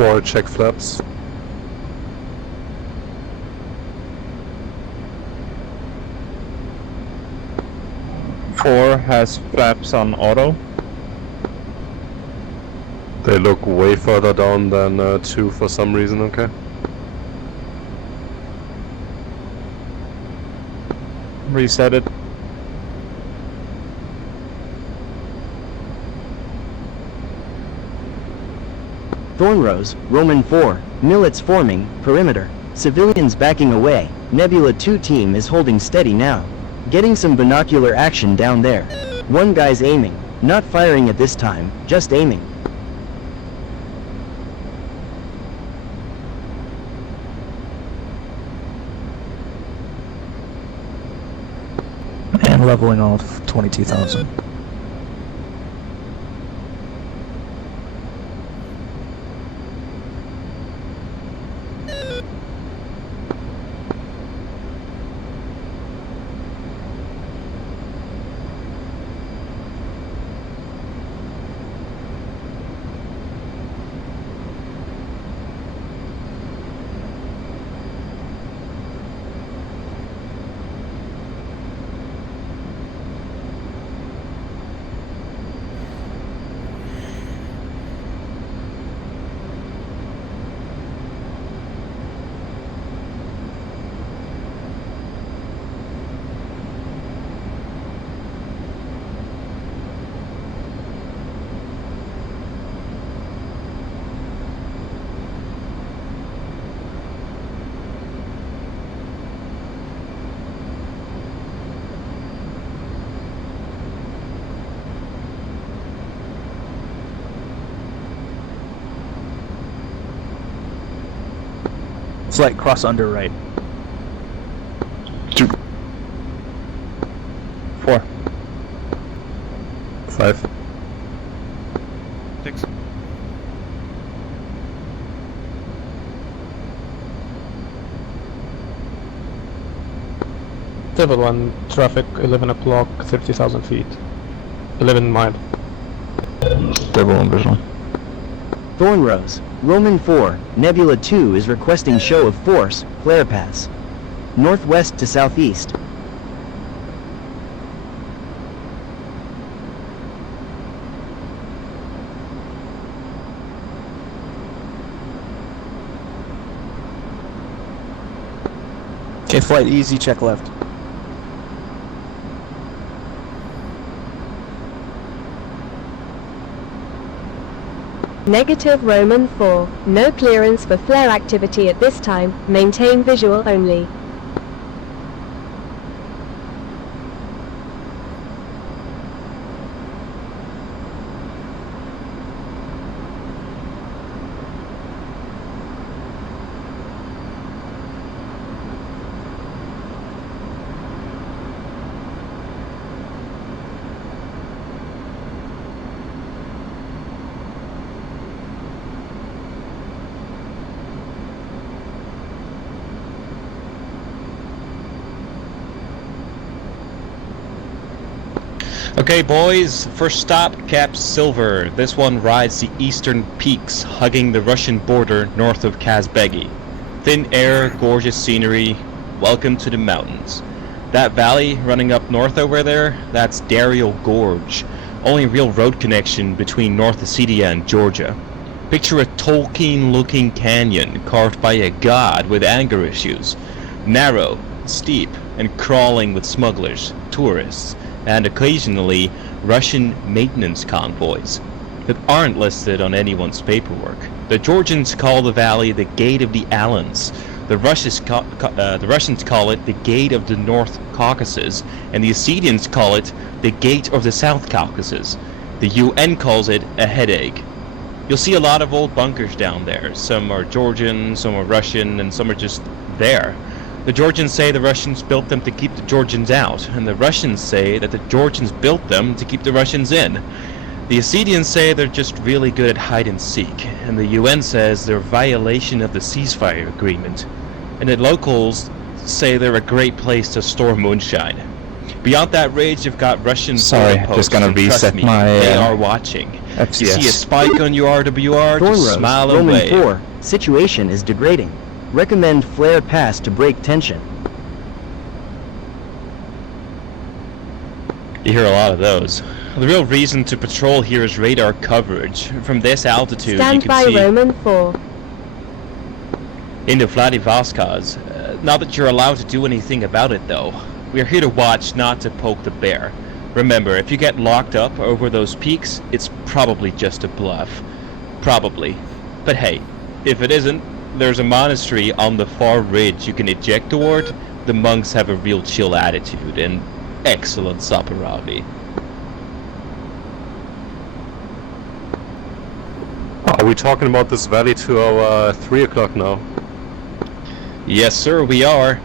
4, check flaps. Four has flaps on auto. They look way further down than 2 for some reason, okay? Reset it. Thornrose, Roman 4, millets forming, perimeter. Civilians backing away. Nebula 2 team is holding steady now. Getting some binocular action down there. One guy's aiming. Not firing at this time, just aiming. And leveling off 22,000. Flight cross under right. 2. 4. 5. 6. Table 1, traffic 11 o'clock, 30,000 feet. 11 mile. Table 1 visual. Thornrose, Roman 4, Nebula 2 is requesting show of force, flare pass. Northwest to southeast. Okay, flight easy, check left. Negative Roman 4. No clearance for flare activity at this time. Maintain visual only. Okay, boys, first stop, Cap Silver. This one rides the eastern peaks, hugging the Russian border north of Kazbegi. Thin air, gorgeous scenery. Welcome to the mountains. That valley running up north over there, that's Dario Gorge. Only real road connection between North Ossetia and Georgia. Picture a Tolkien-looking canyon carved by a god with anger issues. Narrow, steep, and crawling with smugglers, tourists, and occasionally Russian maintenance convoys that aren't listed on anyone's paperwork. The Georgians call the valley the Gate of the Alans. The Russians call it the Gate of the North Caucasus, and the Ossetians call it the Gate of the South Caucasus. The UN calls it a headache. You'll see a lot of old bunkers down there. Some are Georgian, some are Russian, and some are just there. The Georgians say the Russians built them to keep the Georgians out, and the Russians say that the Georgians built them to keep the Russians in. The Ossetians say they're just really good at hide and seek, and the UN says they're a violation of the ceasefire agreement. And the locals say they're a great place to store moonshine. Beyond that ridge, you've got Russian Sorry, border just posts, gonna and trust reset me, my, they are watching. FCS. You see a spike on your RWR, Thorn just Rose, smile Roman away. 4, situation is degrading. Recommend flare pass to break tension. You hear a lot of those. The real reason to patrol here is radar coverage. From this altitude, Stand you can by see Roman 4. into Vladivostok. Not that you're allowed to do anything about it, though. We're here to watch, not to poke the bear. Remember, if you get locked up over those peaks, it's probably just a bluff. Probably. But hey, if it isn't, there's a monastery on the far ridge you can eject toward. The monks have a real chill attitude and excellent saperavi. Are we talking about this valley to our 3 o'clock now? Yes, sir, we are.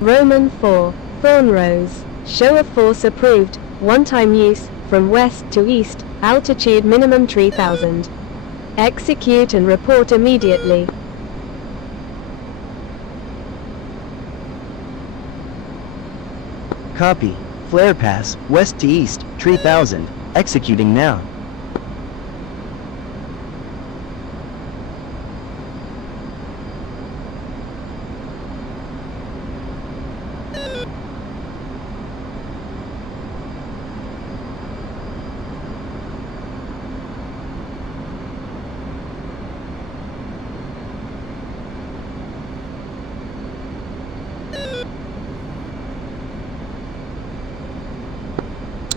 Roman 4, Thorn Rose. Show of force approved. One-time use, from west to east, altitude minimum 3000. Execute and report immediately. Copy. Flare pass, west to east, 3000. Executing now.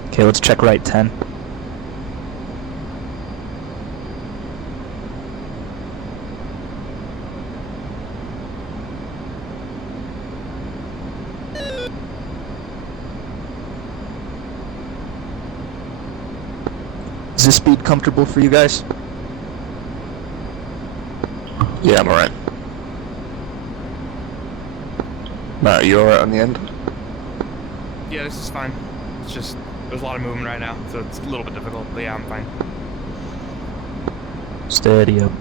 Okay, let's check right 10. Is this speed comfortable for you guys? Yeah, I'm alright. Matt, are you alright on the end? Yeah, this is fine. It's just, there's a lot of movement right now, so it's a little bit difficult, but yeah, I'm fine. Steady up.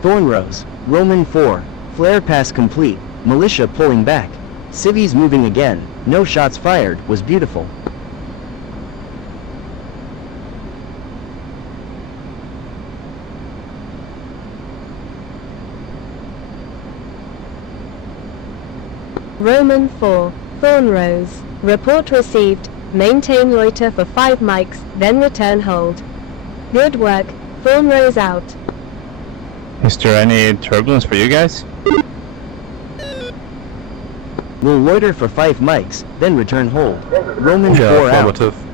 Thorn Rose, Roman 4, flare pass complete, militia pulling back. Civvies moving again, no shots fired, was beautiful. Roman 4, Thorn Rose. Report received. Maintain loiter for 5 mics, then return hold. Good work. Thorn Rose out. Is there any turbulence for you guys? Will loiter for 5 mics, then return hold. Roman 4 Yeah, out. affirmative.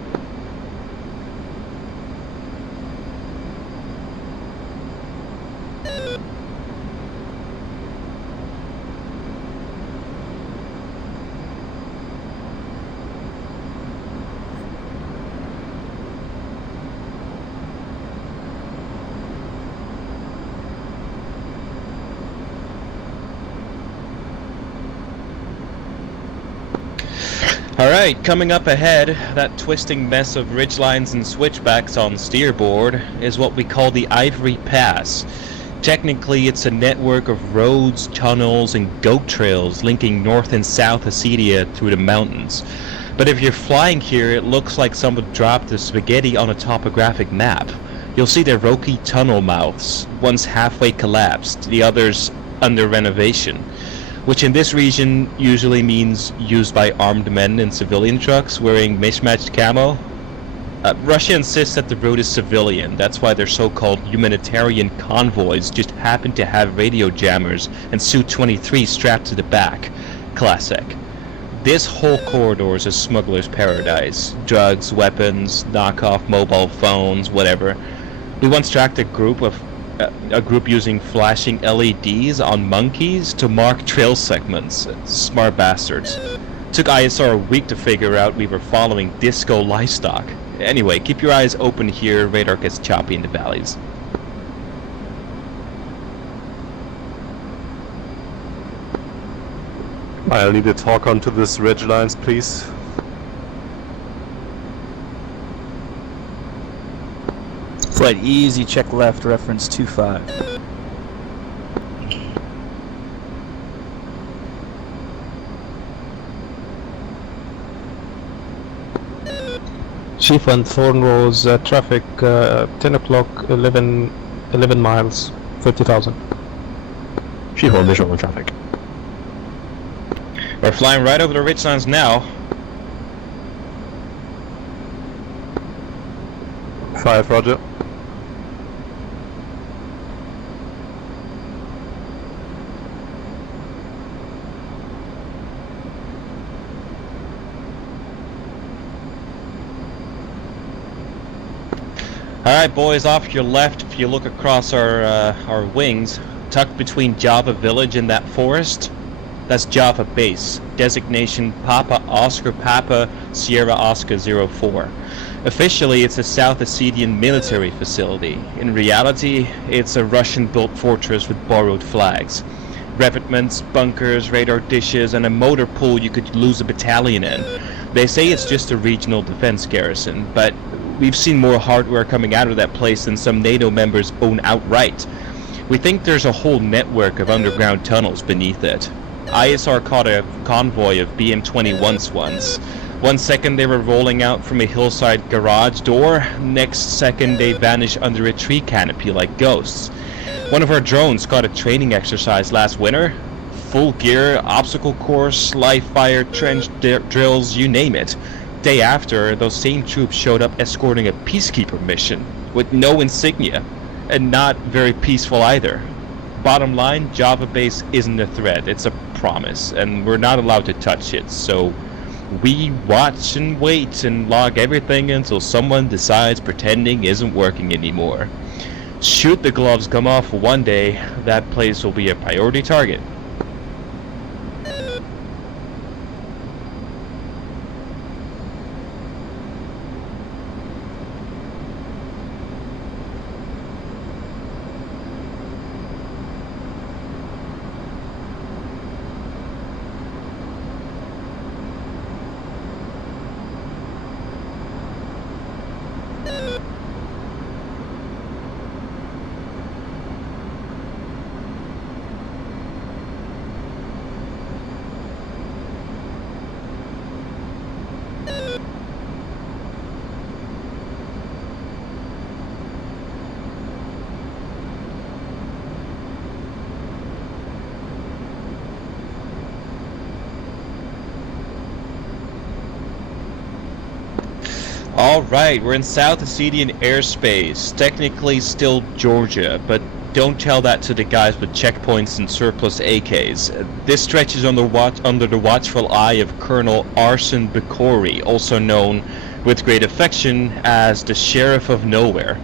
Alright, coming up ahead, that twisting mess of ridgelines and switchbacks on steerboard is what we call the Ivory Pass. Technically, it's a network of roads, tunnels, and goat trails linking North and South Ossetia through the mountains. But if you're flying here, it looks like someone dropped the spaghetti on a topographic map. You'll see the rocky tunnel mouths, one's halfway collapsed, the other's under renovation, which in this region usually means used by armed men in civilian trucks wearing mismatched camo. Russia insists that the road is civilian, that's why their so-called humanitarian convoys just happen to have radio jammers and Su-23 strapped to the back. Classic. This whole corridor is a smuggler's paradise. Drugs, weapons, knockoff mobile phones, whatever. We once tracked a group using flashing LEDs on monkeys to mark trail segments. Smart bastards. Took ISR a week to figure out we were following disco livestock. Anyway, keep your eyes open here, radar gets choppy in the valleys. I'll need to talk onto this ridge lines, please. Flight easy, check left, reference 25. Chief and Thorn Rose, traffic 10 o'clock, 11 miles, 30,000. Chief on visual on traffic. We're flying right over the ridge lines now. 5, roger. Alright boys, off your left, if you look across our wings, tucked between Java Village and that forest, that's Java Base. Designation Papa Oscar Papa Sierra Oscar 04. Officially, it's a South Ossetian military facility. In reality, it's a Russian-built fortress with borrowed flags. Revetments, bunkers, radar dishes, and a motor pool you could lose a battalion in. They say it's just a regional defense garrison, but we've seen more hardware coming out of that place than some NATO members own outright. We think there's a whole network of underground tunnels beneath it. ISR caught a convoy of BM-21s once. 1 second they were rolling out from a hillside garage door, next second they vanished under a tree canopy like ghosts. One of our drones caught a training exercise last winter. Full gear, obstacle course, live fire, trench drills, you name it. Day after, those same troops showed up escorting a peacekeeper mission with no insignia, and not very peaceful either. Bottom line, Java Base isn't a threat, it's a promise, and we're not allowed to touch it, so we watch and wait and log everything until someone decides pretending isn't working anymore. Shoot the gloves come off one day, that place will be a priority target. Alright, we're in South Ossetian airspace, technically still Georgia, but don't tell that to the guys with checkpoints and surplus AKs. This stretches under the watchful eye of Colonel Arsen Bikori, also known with great affection as the Sheriff of Nowhere.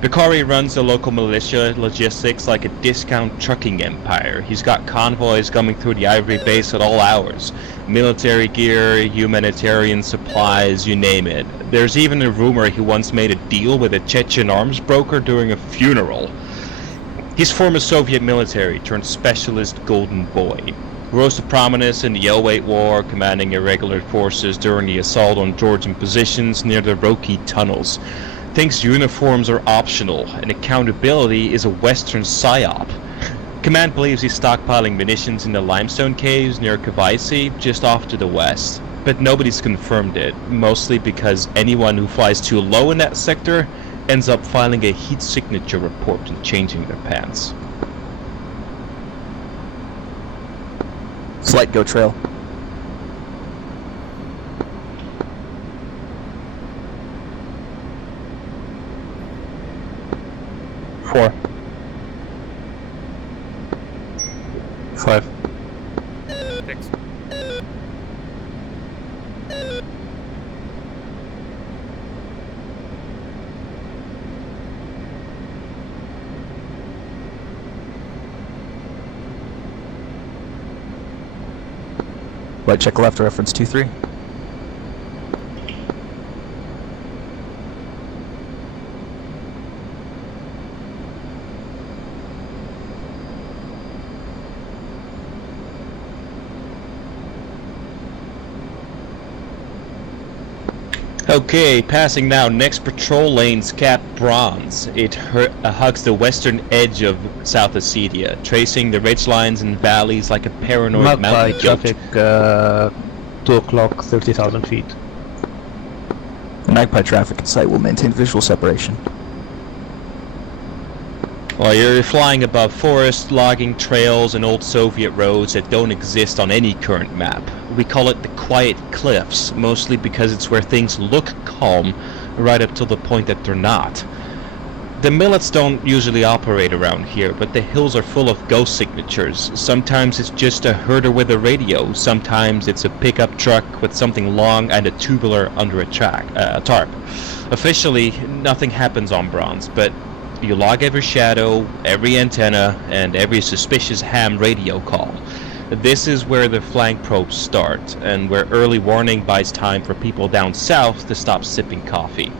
Bikori runs the local militia logistics like a discount trucking empire. He's got convoys coming through the Ivory Base at all hours. Military gear, humanitarian supplies, you name it. There's even a rumor he once made a deal with a Chechen arms broker during a funeral. He's former Soviet military turned specialist golden boy. Rose to prominence in the 08 war, commanding irregular forces during the assault on Georgian positions near the Roki tunnels. Thinks uniforms are optional and accountability is a Western psyop. Command believes he's stockpiling munitions in the limestone caves near Kavaisi, just off to the west. But nobody's confirmed it, mostly because anyone who flies too low in that sector ends up filing a heat signature report and changing their pants. Flight go trail. Four. 5. 6. Right check left, reference 23. Okay, passing now. Next patrol lane's Cap Bronze. It hugs the western edge of South Ossetia, tracing the ridgelines and valleys like a paranoid Magpie mountain goat. traffic, 2 o'clock, 30,000 feet. Magpie traffic in sight will maintain visual separation. Well, you're flying above forest, logging trails, and old Soviet roads that don't exist on any current map. We call it the Quiet Cliffs, mostly because it's where things look calm right up till the point that they're not. The millets don't usually operate around here, but the hills are full of ghost signatures. Sometimes it's just a herder with a radio, sometimes it's a pickup truck with something long and a tubular under a tarp. Officially, nothing happens on Bronze, but you log every shadow, every antenna, and every suspicious ham radio call. This is where the flank probes start, and where early warning buys time for people down south to stop sipping coffee.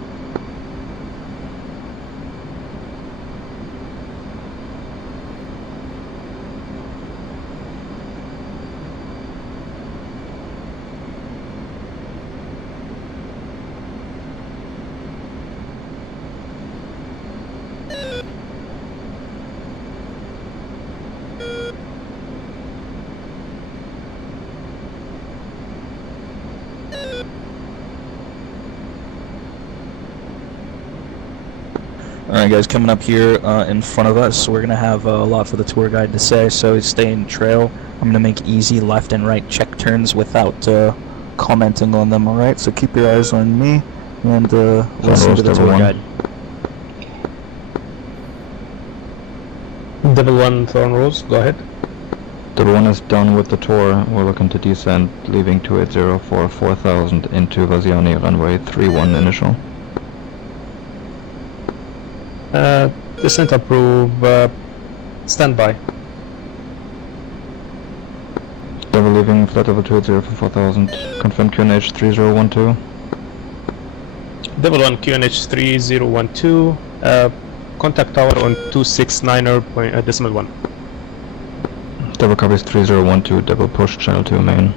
Alright guys, coming up here in front of us, we're going to have a lot for the tour guide to say, so stay in trail. I'm going to make easy left and right check turns without commenting on them, alright? So keep your eyes on me and listen to the tour guide. Double 1 Thorn Rose, go ahead. Double 1 is done with the tour. We're looking to descend, leaving 280 for 4,000 into Vaziani runway 31 initial. Descent approve, standby. Double leaving flight level 280 for 4,000. Confirm QNH 3012. Double 1 QNH 3012, contact tower on 269.1. Double copies 3012, double push channel 2 main.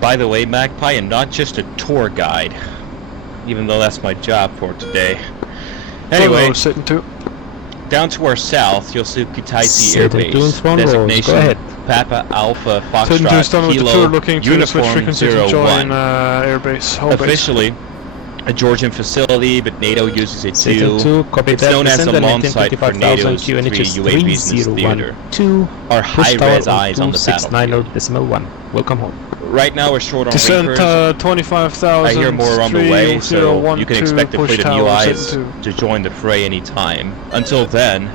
By the way, Magpie, and not just a tour guide, even though that's my job for today. Anyway, down to our south, you'll see Kutaisi Air Base, designation Papa Alpha Foxtrot Kilo Uniform 01. Officially, a Georgian facility, but NATO uses it too. It's known as a launch site for NATO's 3 UAVs in this theater. Our high-res eyes on the battlefield. Welcome home. Right now we're short on Descent, reapers. 25,000. I hear more on the way, so you can expect a push fleet of new tower, eyes 72. to join the fray anytime. Until then,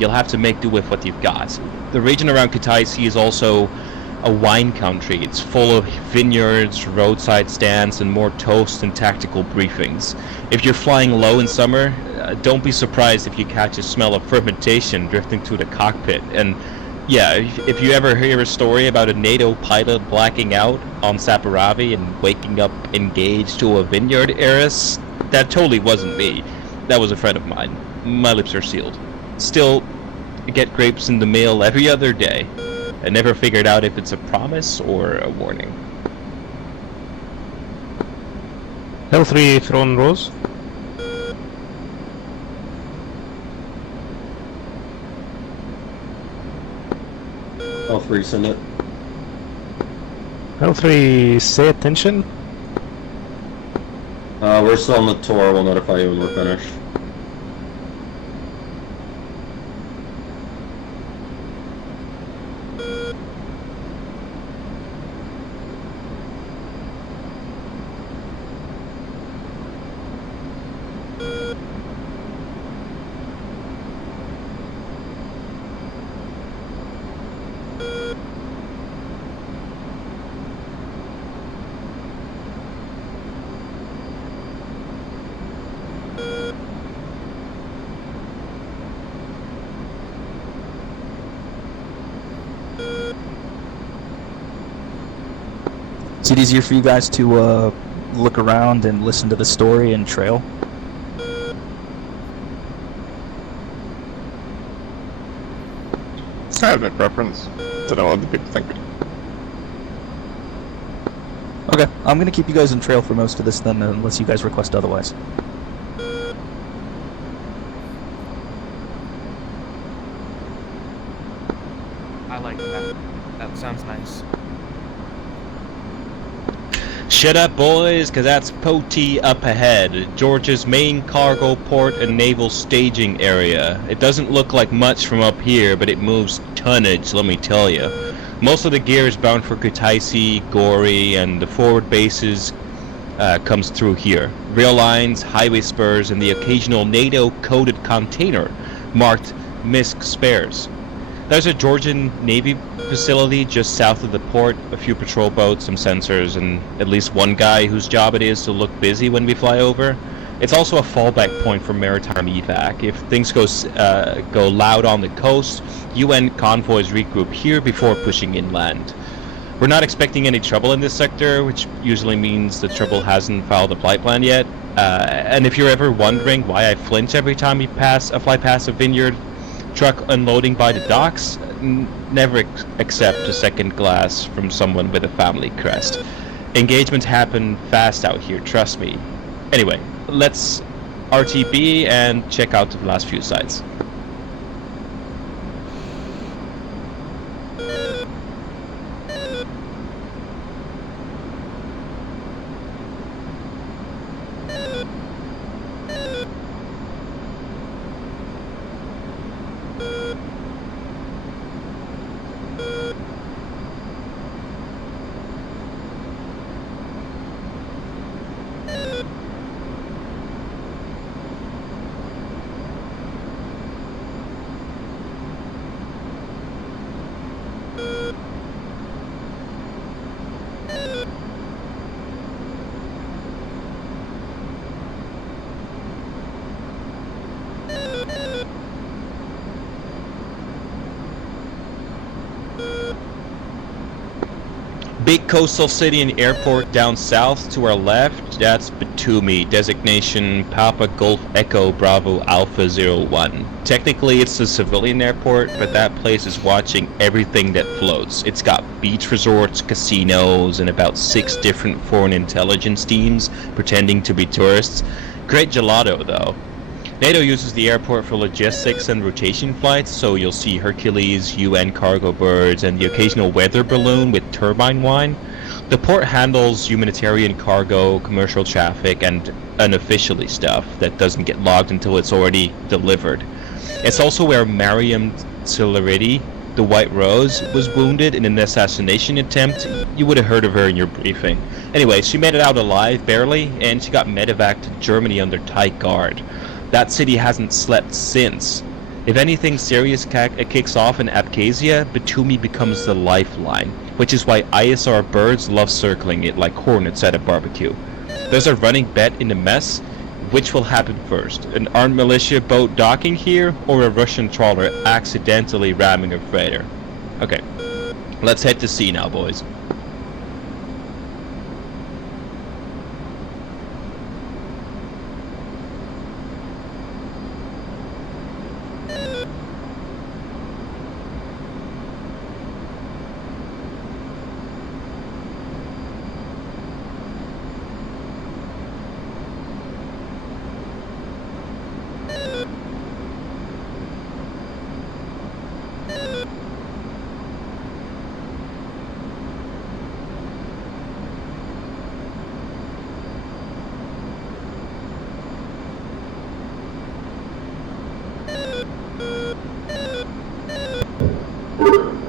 you'll have to make do with what you've got. The region around Kutaisi is also a wine country. It's full of vineyards, roadside stands, and more toast and tactical briefings. If you're flying low in summer, don't be surprised if you catch a smell of fermentation drifting through the cockpit. And yeah, if you ever hear a story about a NATO pilot blacking out on Saparavi and waking up engaged to a vineyard heiress, that totally wasn't me. That was a friend of mine. My lips are sealed. Still, I get grapes in the mail every other day. I never figured out if it's a promise or a warning. L3 Throne Rose. L3 send it. L3 say attention. We're still on the tour, we'll notify you when we're finished. Is it easier for you guys to look around and listen to the story and trail? I have no preference. Don't know what other people think. Okay, I'm gonna keep you guys in trail for most of this then, unless you guys request otherwise. I like that. That sounds nice. Shut up, boys, because that's Poti up ahead, Georgia's main cargo port and naval staging area. It doesn't look like much from up here, but it moves tonnage, let me tell you. Most of the gear is bound for Kutaisi, Gori, and the forward bases comes through here. Rail lines, highway spurs, and the occasional NATO-coded container marked MISC spares. There's a Georgian Navy facility just south of the port, a few patrol boats, some sensors, and at least one guy whose job it is to look busy when we fly over. It's also a fallback point for maritime evac. If things go loud on the coast, UN convoys regroup here before pushing inland. We're not expecting any trouble in this sector, which usually means the trouble hasn't filed a flight plan yet. And if you're ever wondering why I flinch every time we fly past a vineyard truck unloading by the docks, never accept a second glass from someone with a family crest. Engagements happen fast out here, trust me. Anyway, let's RTB and check out the last few sites. Big coastal city and airport down south to our left, that's Batumi, designation Papa Golf Echo Bravo Alpha 01. Technically it's a civilian airport, but that place is watching everything that floats. It's got beach resorts, casinos, and about 6 different foreign intelligence teams pretending to be tourists. Great gelato though. NATO uses the airport for logistics and rotation flights, so you'll see Hercules, UN cargo birds, and the occasional weather balloon with turbine wine. The port handles humanitarian cargo, commercial traffic, and unofficially stuff that doesn't get logged until it's already delivered. It's also where Mariam Tsiliridi, the White Rose, was wounded in an assassination attempt. You would have heard of her in your briefing. Anyway, she made it out alive, barely, and she got medevac to Germany under tight guard. That city hasn't slept since. If anything serious kicks off in Abkhazia, Batumi becomes the lifeline, which is why ISR birds love circling it like hornets at a barbecue. There's a running bet in the mess. Which will happen first? An armed militia boat docking here, or a Russian trawler accidentally ramming a freighter? Okay, let's head to sea now, boys.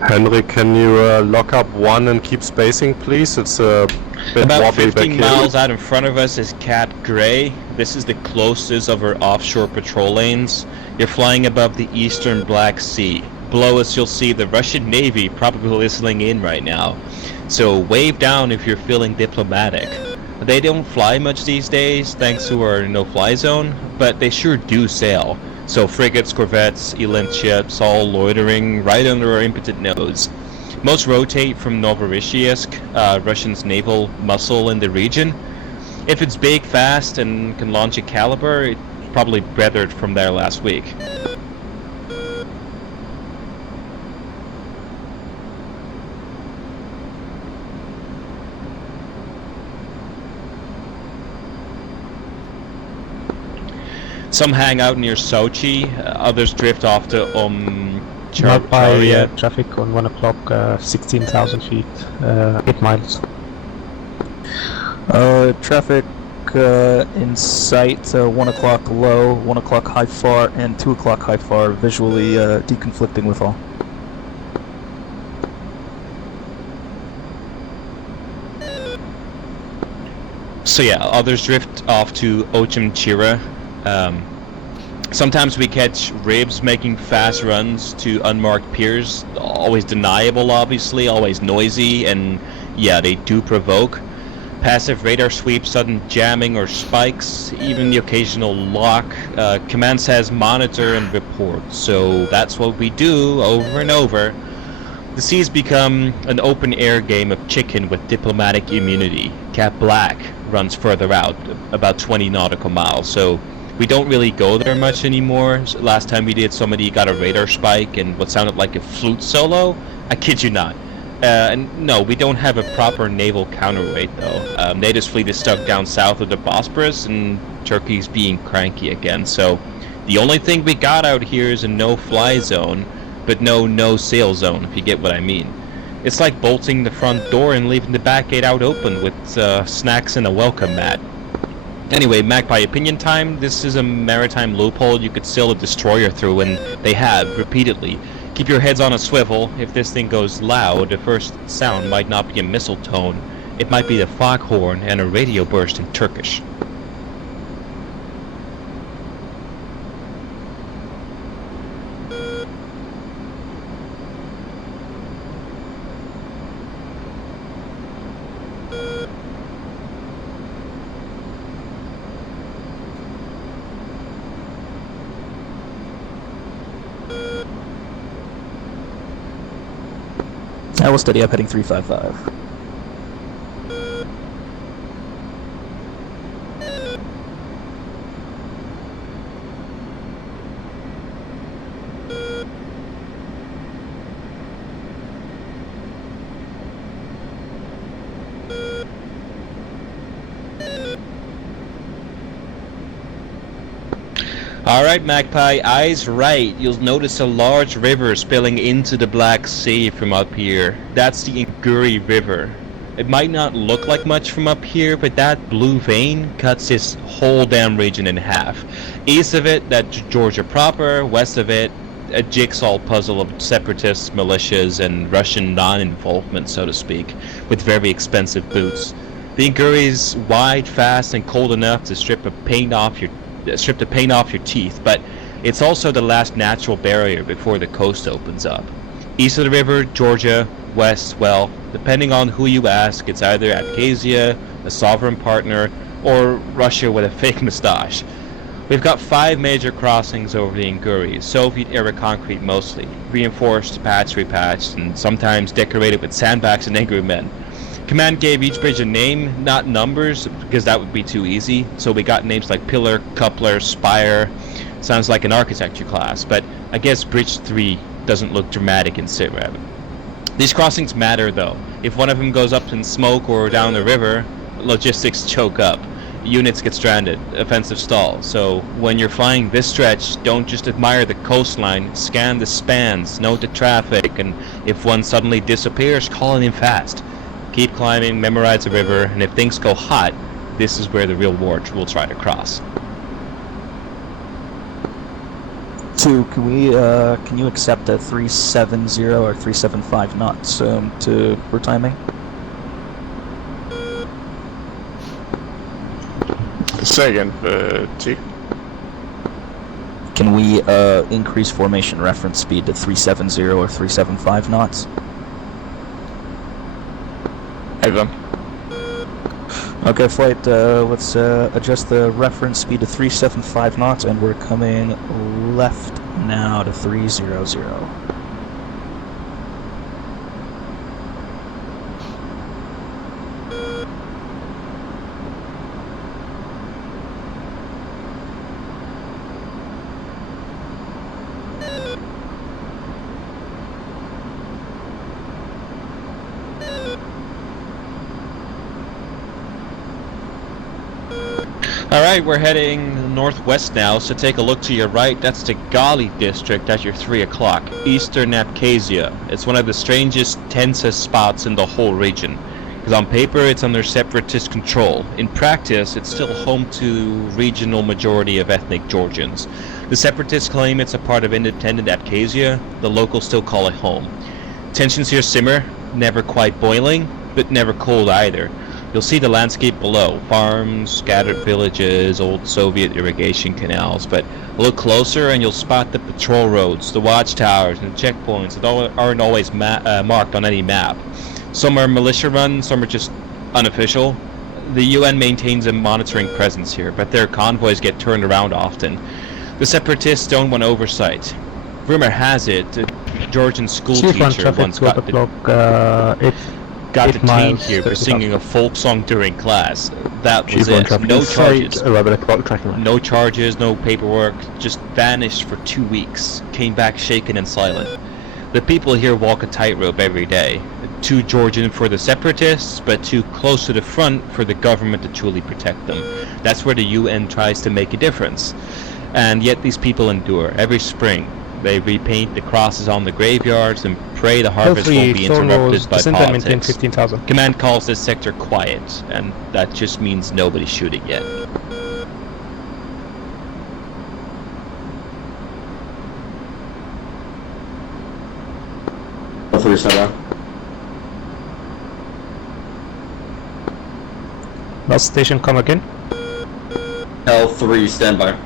Henry, can you lock up 1 and keep spacing, please? It's a bit About wobbly 15 back miles here. out in front of us is Cat Gray. This is the closest of our offshore patrol lanes. You're flying above the eastern Black Sea. Below us you'll see the Russian Navy probably listening in right now. So wave down if you're feeling diplomatic. They don't fly much these days thanks to our no-fly zone, but they sure do sail. So frigates, corvettes, eland ships, all loitering right under our impotent nose. Most rotate from Novorossiysk, Russian's naval muscle in the region. If it's big, fast, and can launch a caliber, it's probably weathered from there last week. Some hang out near Sochi, others drift off to Magpie traffic on 1 o'clock, 16,000 feet, 8 miles. Traffic in sight, 1 o'clock low, 1 o'clock high far, and 2 o'clock high far, visually deconflicting with all. So yeah, others drift off to Ochimchira. Sometimes we catch ribs making fast runs to unmarked piers, always deniable obviously, always noisy, and yeah, they do provoke. Passive radar sweep, sudden jamming or spikes, even the occasional lock. Command says monitor and report, so that's what we do over and over. The seas become an open-air game of chicken with diplomatic immunity. Cap Black runs further out, about 20 nautical miles, so we don't really go there much anymore. Last time we did, somebody got a radar spike and what sounded like a flute solo. I kid you not. And no, we don't have a proper naval counterweight though. NATO's fleet is stuck down south of the Bosporus, and Turkey's being cranky again. So the only thing we got out here is a no-fly zone, but no sail zone, if you get what I mean. It's like bolting the front door and leaving the back gate out open with snacks and a welcome mat. Anyway, Magpie opinion time. This is a maritime loophole you could sail a destroyer through, and they have, repeatedly. Keep your heads on a swivel. If this thing goes loud, the first sound might not be a missile tone. It might be the foghorn and a radio burst in Turkish. I will steady up heading 355. Alright, Magpie, eyes right. You'll notice a large river spilling into the Black Sea from up here. That's the Inguri River. It might not look like much from up here, but that blue vein cuts this whole damn region in half. East of it, that's Georgia proper. West of it, a jigsaw puzzle of separatist militias and Russian non-involvement, so to speak, with very expensive boots. The Inguri's wide, fast, and cold enough to strip the paint off your teeth, but it's also the last natural barrier before the coast opens up. East of the river, Georgia. West, well, depending on who you ask, it's either Abkhazia, a sovereign partner, or Russia with a fake mustache. We've got 5 major crossings over the Inguri, Soviet-era concrete mostly, reinforced, patched, repatched, and sometimes decorated with sandbags and angry men. Command gave each bridge a name, not numbers, because that would be too easy, so we got names like Pillar, Coupler, Spire. Sounds like an architecture class, but I guess Bridge 3 doesn't look dramatic in SITREP. These crossings matter though. If one of them goes up in smoke or down the river, logistics choke up. Units get stranded, offensive stall. So when you're flying this stretch, don't just admire the coastline, scan the spans, note the traffic, and if one suddenly disappears, call it in fast. Keep climbing, memorize the river, and if things go hot, this is where the real war will try to cross. 2, can you accept a 370 or 375 knots for timing? Say again, 2. Can we increase formation reference speed to 370 or 375 knots? Over. Okay, flight, let's adjust the reference speed to 375 knots, and we're coming left now to 300. Alright, we're heading northwest now, so take a look to your right. That's the Gali district at your 3 o'clock. Eastern Abkhazia. It's one of the strangest, tensest spots in the whole region. Because on paper, it's under separatist control. In practice, it's still home to regional majority of ethnic Georgians. The separatists claim it's a part of independent Abkhazia. The locals still call it home. Tensions here simmer, never quite boiling, but never cold either. You'll see the landscape below. Farms, scattered villages, old Soviet irrigation canals. But look closer and you'll spot the patrol roads, the watchtowers, and the checkpoints that aren't always marked on any map. Some are militia run, some are just unofficial. The UN maintains a monitoring presence here, but their convoys get turned around often. The separatists don't want oversight. Rumor has it, a Georgian school teacher once got detained here for singing a folk song during class. That was it. No charges. 11 o'clock tracking line. No charges, no paperwork, just vanished for 2 weeks. Came back shaken and silent. The people here walk a tightrope every day. Too Georgian for the separatists, but too close to the front for the government to truly protect them. That's where the UN tries to make a difference. And yet these people endure. Every spring, they repaint the crosses on the graveyards and pray the harvest won't be interrupted by politics. 15,000. Command calls this sector quiet, and that just means nobody's shooting yet. L3 standby. Last station, come again. L3 standby.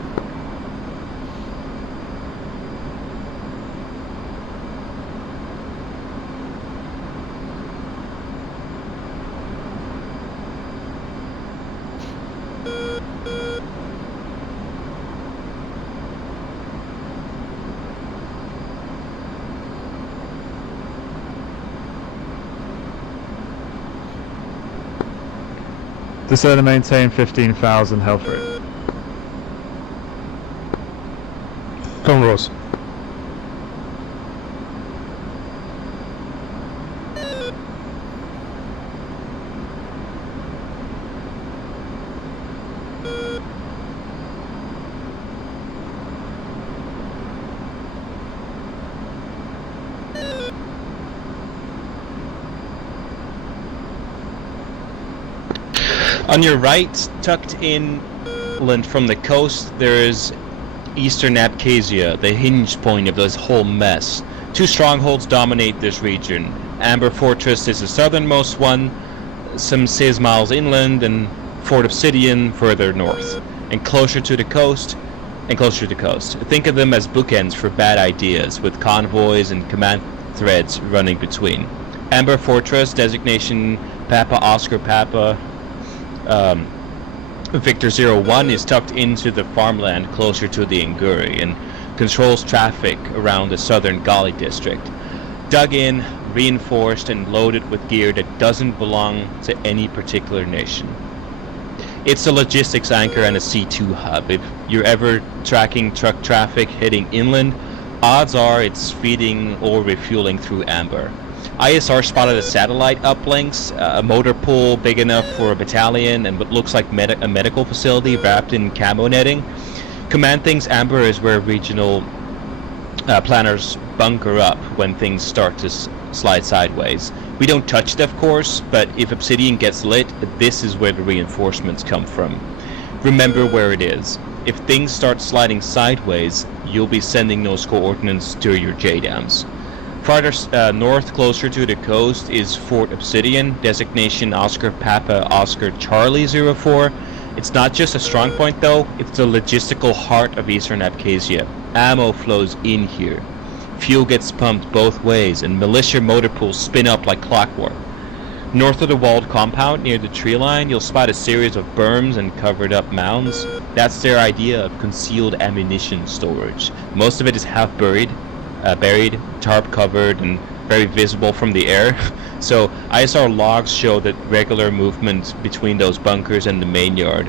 Discern and maintain 15,000 health rate. Come Rose. On your right, tucked inland from the coast, there is Eastern Abkhazia, the hinge point of this whole mess. Two strongholds dominate this region. Amber Fortress is the southernmost one, some 6 miles inland, and Fort Obsidian further north. And closer to the coast, and closer to the coast. Think of them as bookends for bad ideas, with convoys and command threads running between. Amber Fortress, designation Papa Oscar Papa, Victor 01 is tucked into the farmland closer to the Nguri and controls traffic around the southern Gali district. Dug in, reinforced, and loaded with gear that doesn't belong to any particular nation. It's a logistics anchor and a C2 hub. If you're ever tracking truck traffic heading inland, odds are it's feeding or refueling through Amber. ISR spotted a satellite uplinks, a motor pool big enough for a battalion and what looks like a medical facility wrapped in camo netting. Command thinks Amber is where regional planners bunker up when things start to slide sideways. We don't touch it, of course, but if Obsidian gets lit, this is where the reinforcements come from. Remember where it is. If things start sliding sideways, you'll be sending those coordinates to your JDAMs. Farther north, closer to the coast, is Fort Obsidian, designation Oscar Papa Oscar Charlie 04. It's not just a strong point though, it's the logistical heart of Eastern Abkhazia. Ammo flows in here. Fuel gets pumped both ways, and militia motor pools spin up like clockwork. North of the walled compound, near the tree line, you'll spot a series of berms and covered up mounds. That's their idea of concealed ammunition storage. Most of it is half buried, tarp covered, and very visible from the air. So ISR logs show that regular movement between those bunkers and the main yard.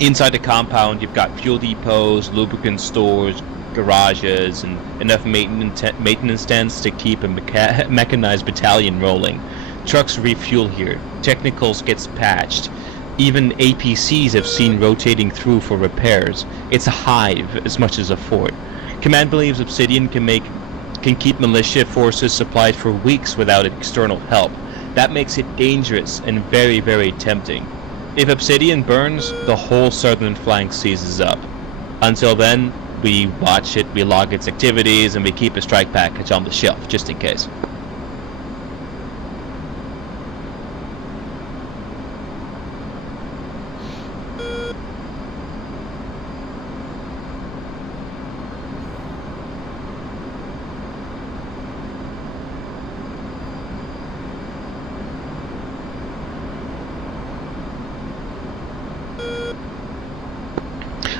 Inside the compound, you've got fuel depots, lubricant stores, garages, and enough maintenance tents to keep a mechanized battalion rolling. Trucks refuel here. Technicals gets patched. Even APCs have seen rotating through for repairs. It's a hive as much as a fort. Command believes Obsidian can keep militia forces supplied for weeks without external help. That makes it dangerous and very, very tempting. If Obsidian burns, the whole southern flank seizes up. Until then, we watch it, we log its activities, and we keep a strike package on the shelf, just in case.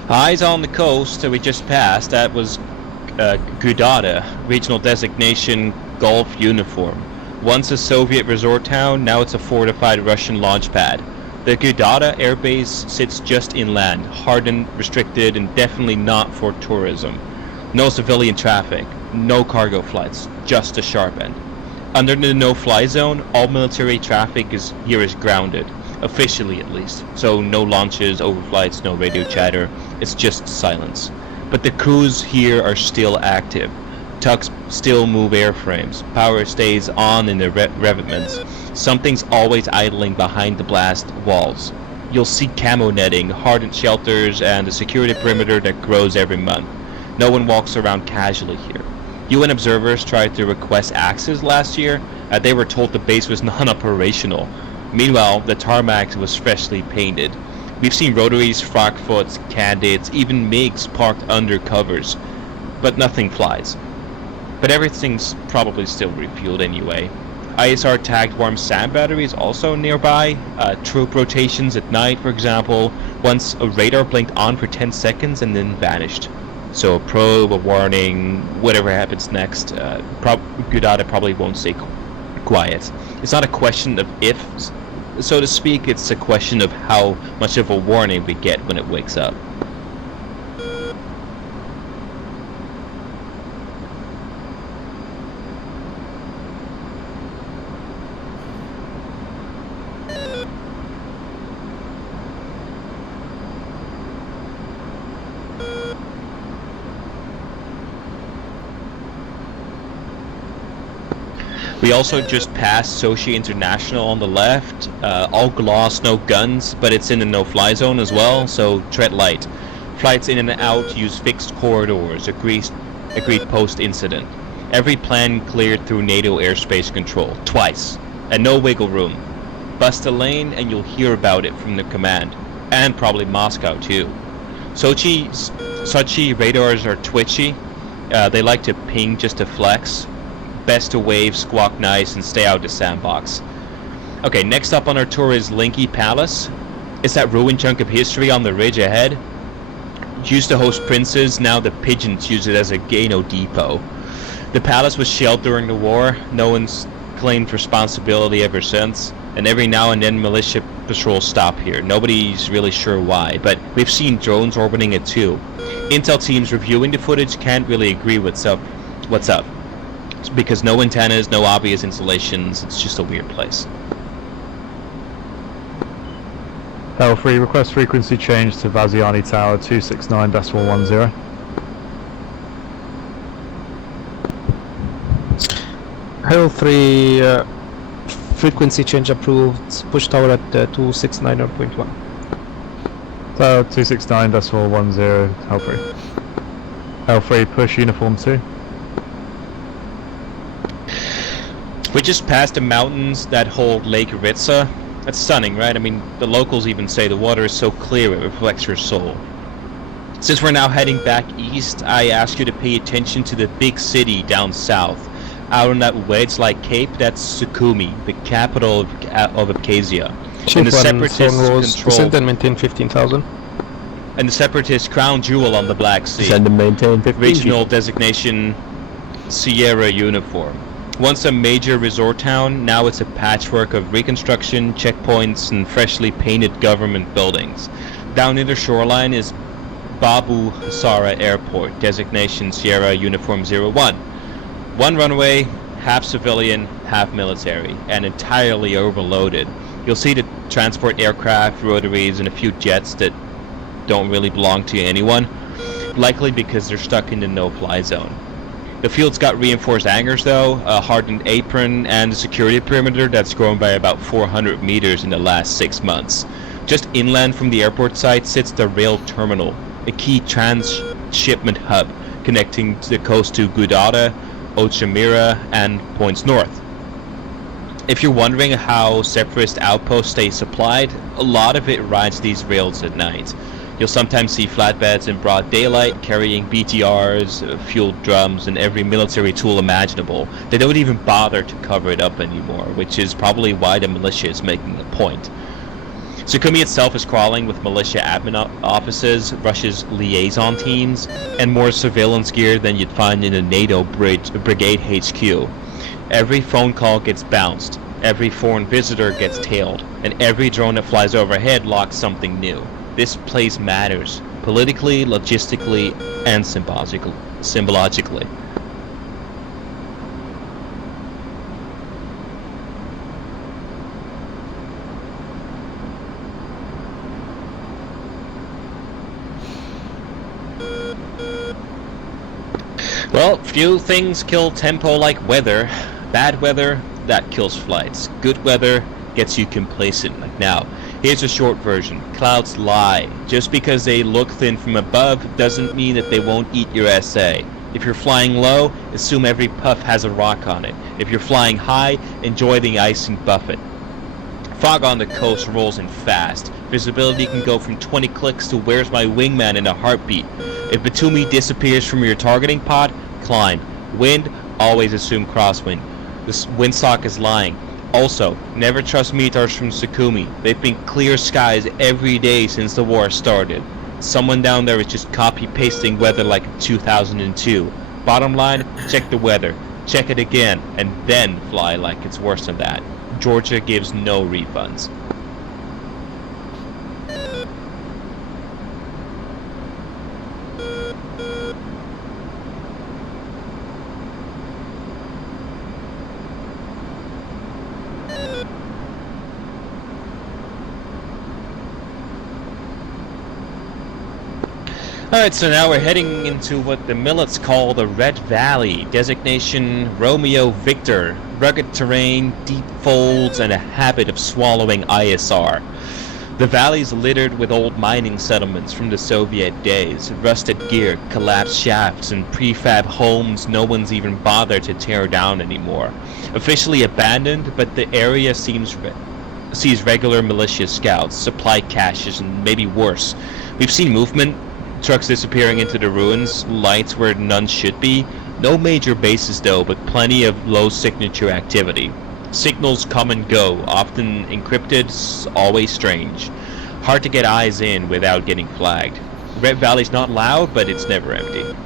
Eyes on the coast that we just passed, that was Gudada, regional designation Gulf uniform. Once a Soviet resort town, now it's a fortified Russian launch pad. The Gudada airbase sits just inland, hardened, restricted, and definitely not for tourism. No civilian traffic, no cargo flights, just a sharp end. Under the no-fly zone, all military traffic here is grounded. Officially at least, so no launches, overflights, no radio chatter, it's just silence. But the crews here are still active. Tugs still move airframes, power stays on in the revetments. Something's always idling behind the blast walls. You'll see camo netting, hardened shelters, and a security perimeter that grows every month. No one walks around casually here. UN observers tried to request access last year, they were told the base was non-operational. Meanwhile, the tarmac was freshly painted. We've seen rotaries, frogfoots, candidates, even MiGs parked under covers. But nothing flies. But everything's probably still refueled anyway. ISR tagged warm sand batteries also nearby. Troop rotations at night, for example. Once a radar blinked on for 10 seconds and then vanished. So a probe, a warning, whatever happens next, Gudada probably won't stay quiet. It's not a question of if, so to speak, it's a question of how much of a warning we get when it wakes up. We also just passed Sochi International on the left. All gloss, no guns, but it's in the no-fly zone as well, so tread light. Flights in and out use fixed corridors, agreed post-incident. Every plan cleared through NATO airspace control, twice, and no wiggle room. Bust a lane and you'll hear about it from the command, and probably Moscow too. Sochi radars are twitchy. They like to ping just to flex. Best to wave, squawk nice, and stay out of the sandbox. Okay, next up on our tour is Linky Palace. It's that ruined chunk of history on the ridge ahead. Used to host princes, now the pigeons use it as a Gano depot. The palace was shelled during the war, no one's claimed responsibility ever since, and every now and then militia patrols stop here. Nobody's really sure why, but we've seen drones orbiting it too. Intel teams reviewing the footage can't really agree what's up. Because no antennas, no obvious installations, it's just a weird place. L3, request frequency change to Vaziani Tower 269.10. L3, frequency change approved, push tower at 269.1. Tower 269.10, L3. L3, push uniform 2. We just passed the mountains that hold Lake Ritsa. That's stunning, right? I mean, the locals even say the water is so clear it reflects your soul. Since we're now heading back east, I ask you to pay attention to the big city down south. Out on that wedge-like cape, that's Sukhumi, the capital of Abkhazia. And the separatists control... and maintain 15,000. And the separatist crown jewel on the Black Sea. Send and maintain 15. Regional designation Sierra uniform. Once a major resort town, now it's a patchwork of reconstruction, checkpoints, and freshly painted government buildings. Down near the shoreline is Babu Hasara Airport, designation Sierra Uniform 01. One runway, half civilian, half military, and entirely overloaded. You'll see the transport aircraft, rotaries, and a few jets that don't really belong to anyone, likely because they're stuck in the no-fly zone. The field's got reinforced hangars though, a hardened apron, and a security perimeter that's grown by about 400 meters in the last 6 months. Just inland from the airport site sits the rail terminal, a key transshipment hub connecting the coast to Gudada, Ochimira, and points north. If you're wondering how Separatist outposts stay supplied, a lot of it rides these rails at night. You'll sometimes see flatbeds in broad daylight carrying BTRs, fueled drums, and every military tool imaginable. They don't even bother to cover it up anymore, which is probably why the militia is making a point. Sukhumi itself is crawling with militia admin offices, Russia's liaison teams, and more surveillance gear than you'd find in a NATO brigade HQ. Every phone call gets bounced, every foreign visitor gets tailed, and every drone that flies overhead locks something new. This place matters, politically, logistically, and symbologically. Well, few things kill tempo like weather. Bad weather, that kills flights. Good weather gets you complacent, like now. Here's a short version. Clouds lie. Just because they look thin from above doesn't mean that they won't eat your SA. If you're flying low, assume every puff has a rock on it. If you're flying high, enjoy the icing buffet. Fog on the coast rolls in fast. Visibility can go from 20 clicks to where's my wingman in a heartbeat. If Batumi disappears from your targeting pod, climb. Wind, always assume crosswind. The windsock is lying. Also, never trust METARs from Sukhumi. They've been clear skies every day since the war started. Someone down there is just copy-pasting weather like 2002. Bottom line, check the weather. Check it again, and then fly like it's worse than that. Georgia gives no refunds. Alright, so now we're heading into what the Millets call the Red Valley. Designation Romeo Victor. Rugged terrain, deep folds, and a habit of swallowing ISR. The valley's littered with old mining settlements from the Soviet days. Rusted gear, collapsed shafts, and prefab homes no one's even bothered to tear down anymore. Officially abandoned, but the area sees regular militia scouts, supply caches, and maybe worse. We've seen movement. Trucks disappearing into the ruins, lights where none should be. No major bases though, but plenty of low signature activity. Signals come and go, often encrypted, always strange. Hard to get eyes in without getting flagged. Red Valley's not loud, but it's never empty.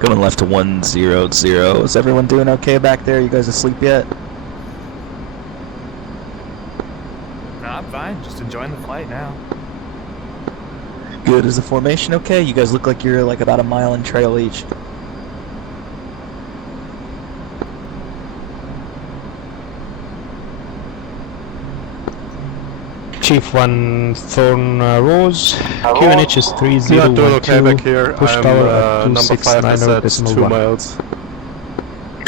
Going left to 100. Is everyone doing okay back there? You guys asleep yet? No, I'm fine. Just enjoying the flight now. Good. Is the formation okay? You guys look like you're like about a mile in trail each. Chief 1 Thorn Rose, QNH is 3012. Yeah, doing okay back here. Push I'm tower at number 5 is at 2 269.1. miles.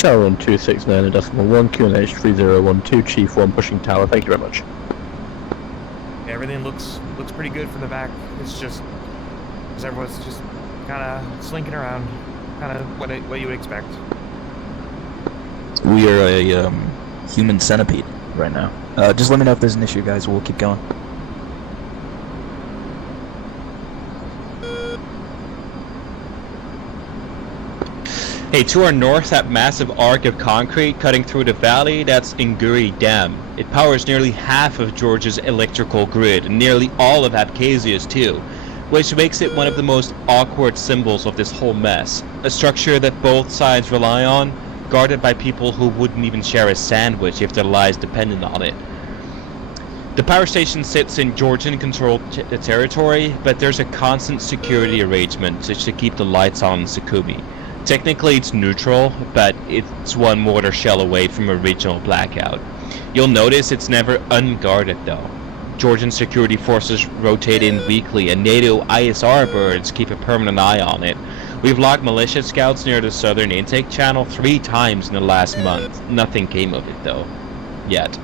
Tower 1 269 and decimal 1, QNH 3012, Chief 1 pushing tower, thank you very much. Everything looks pretty good from the back. It's just because everyone's just kind of slinking around, kind of what you would expect. We are a human centipede right now. Just let me know if there's an issue, guys. We'll keep going. Hey, to our north, that massive arc of concrete cutting through the valley, that's Inguri Dam. It powers nearly half of Georgia's electrical grid, and nearly all of Abkhazia's too, which makes it one of the most awkward symbols of this whole mess. A structure that both sides rely on, guarded by people who wouldn't even share a sandwich if their lives depended on it. The power station sits in Georgian-controlled territory, but there's a constant security arrangement to keep the lights on in Sukhumi. Technically it's neutral, but it's one mortar shell away from a regional blackout. You'll notice it's never unguarded though. Georgian security forces rotate in weekly and NATO ISR birds keep a permanent eye on it. We've logged militia scouts near the southern intake channel 3 times in the last month. Nothing came of it though. Yet.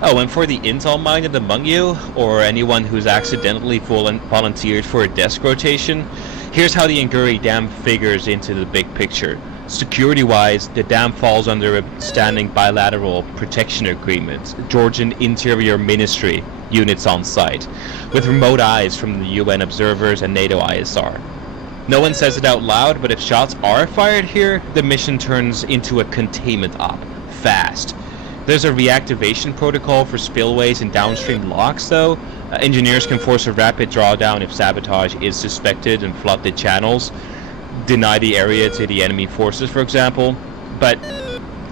Oh, and for the intel-minded among you, or anyone who's accidentally volunteered for a desk rotation, here's how the Inguri Dam figures into the big picture. Security-wise, the dam falls under a standing bilateral protection agreement, Georgian Interior Ministry units on site, with remote eyes from the UN observers and NATO ISR. No one says it out loud, but if shots are fired here, the mission turns into a containment op. Fast. There's a reactivation protocol for spillways and downstream locks though. Engineers can force a rapid drawdown if sabotage is suspected and flood the channels. Deny the area to the enemy forces, for example. But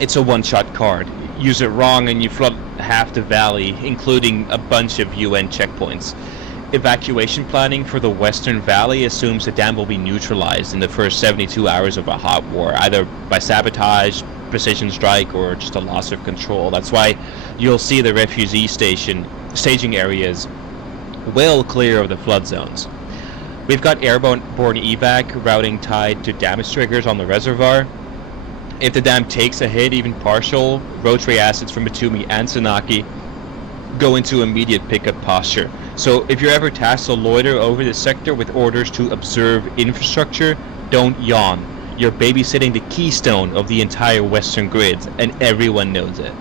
it's a one-shot card. Use it wrong and you flood half the valley, including a bunch of UN checkpoints. Evacuation planning for the Western Valley assumes the dam will be neutralized in the first 72 hours of a hot war, either by sabotage, precision strike, or just a loss of control. That's why you'll see the refugee staging areas well clear of the flood zones. We've got airborne evac routing tied to damage triggers on the reservoir. If the dam takes a hit, even partial, rotary assets from Batumi and Sanaki go into immediate pickup posture. So if you're ever tasked to loiter over the sector with orders to observe infrastructure, don't yawn. You're babysitting the keystone of the entire Western grid, and everyone knows it.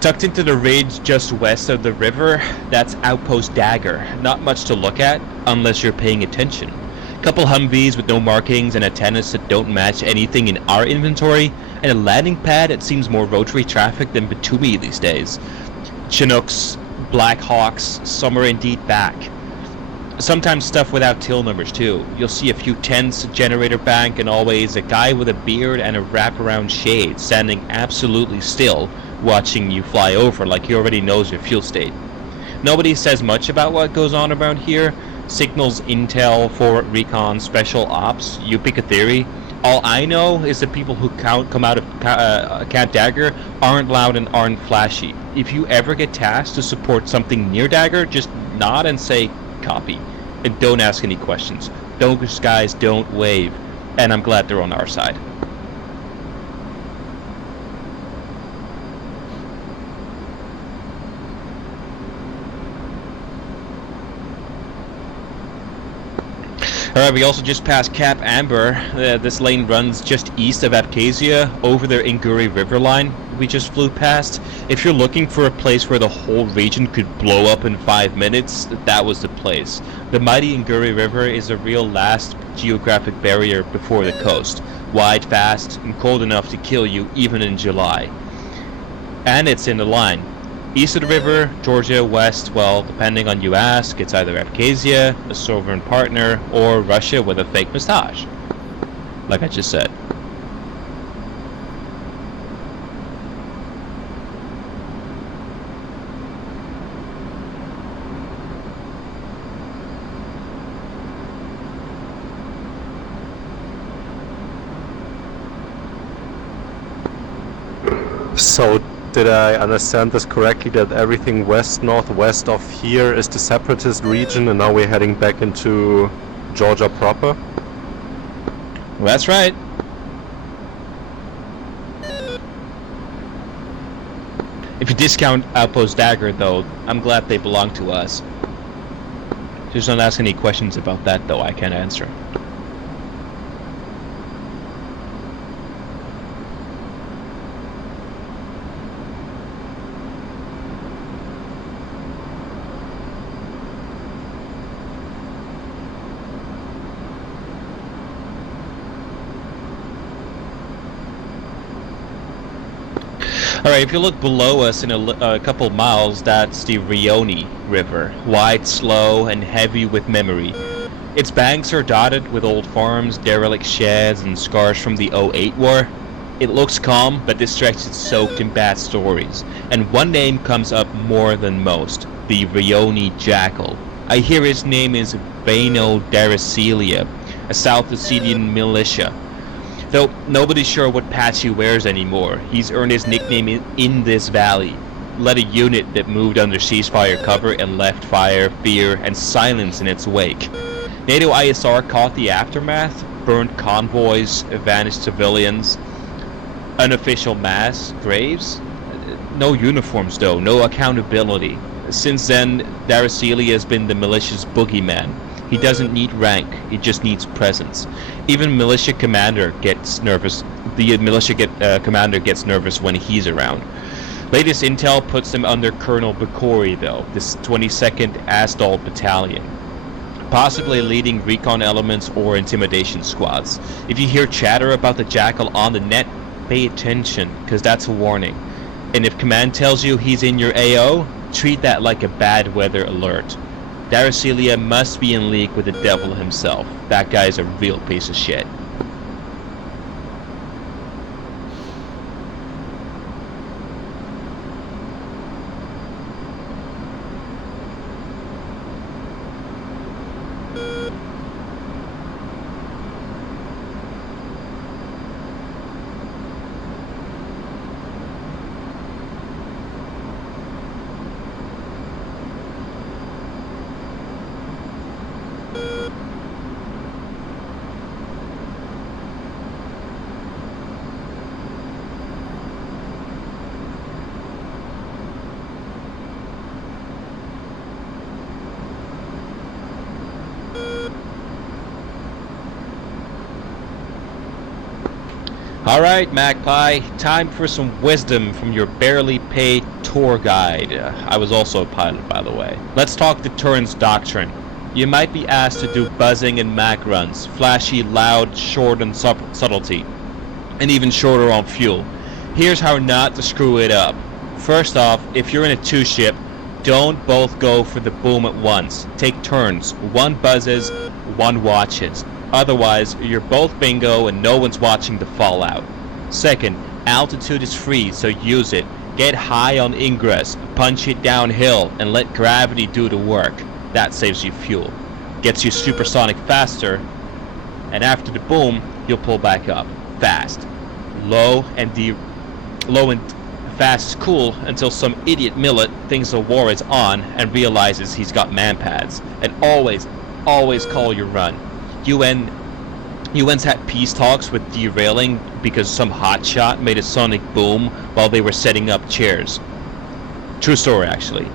Tucked into the ridge just west of the river, that's Outpost Dagger. Not much to look at, unless you're paying attention. Couple Humvees with no markings and antennas that don't match anything in our inventory, and a landing pad that seems more rotary traffic than Batumi these days. Chinooks, Black Hawks, some are indeed back. Sometimes stuff without till numbers too. You'll see a few tents, a generator bank, and always a guy with a beard and a wraparound shade standing absolutely still, watching you fly over like he already knows your fuel state. Nobody says much about what goes on around here. Signals, intel, forward recon, special ops, you pick a theory. All I know is that people who come out of Camp Dagger aren't loud and aren't flashy. If you ever get tasked to support something near Dagger, just nod and say, copy. And don't ask any questions. Those guys don't wave. And I'm glad they're on our side. Alright, we also just passed Cap Amber. This lane runs just east of Abkhazia, over the Inguri River line we just flew past. If you're looking for a place where the whole region could blow up in 5 minutes, that was the place. The mighty Inguri River is a real last geographic barrier before the coast. Wide, fast, and cold enough to kill you even in July. And it's in the line. East of the river, Georgia. West, well, depending on you ask, it's either Abkhazia, a sovereign partner, or Russia with a fake mustache. Like I just said. So, did I understand this correctly, that everything west-northwest of here is the separatist region, and now we're heading back into Georgia proper? Well, that's right. If you discount Outpost Dagger, though, I'm glad they belong to us. Just don't ask any questions about that, though. I can't answer. Alright, if you look below us in a couple miles, that's the Rioni River. Wide, slow, and heavy with memory. Its banks are dotted with old farms, derelict sheds, and scars from the 08 war. It looks calm, but this stretch is soaked in bad stories. And one name comes up more than most, the Rioni Jackal. I hear his name is Beno Daracelia, a South Ossetian militia. Though nobody's sure what patch he wears anymore, he's earned his nickname in this valley. Led a unit that moved under ceasefire cover and left fire, fear, and silence in its wake. NATO ISR caught the aftermath, burned convoys, vanished civilians, unofficial mass graves. No uniforms though, no accountability. Since then, Daracelia has been the militia's boogeyman. He doesn't need rank, he just needs presence. Even militia commander gets nervous. The militia commander gets nervous when he's around. Latest intel puts him under Colonel Bakori though, this 22nd Asdal Battalion. Possibly leading recon elements or intimidation squads. If you hear chatter about the Jackal on the net, pay attention, cause that's a warning. And if command tells you he's in your AO, treat that like a bad weather alert. Daracelia must be in league with the devil himself. That guy's a real piece of shit. Alright, Magpie, time for some wisdom from your barely paid tour guide. I was also a pilot, by the way. Let's talk deterrence doctrine. You might be asked to do buzzing and mag runs, flashy, loud, short on subtlety, and even shorter on fuel. Here's how not to screw it up. First off, if you're in a two-ship, don't both go for the boom at once. Take turns. One buzzes, one watches. Otherwise, you're both bingo and no one's watching the fallout. Second, altitude is free, so use it. Get high on ingress, punch it downhill, and let gravity do the work. That saves you fuel. Gets you supersonic faster, and after the boom, you'll pull back up. Fast. Low and fast is cool until some idiot millet thinks the war is on and realizes he's got man pads. And always call your run. UN's had peace talks with derailing because some hotshot made a sonic boom while they were setting up chairs. True story, actually.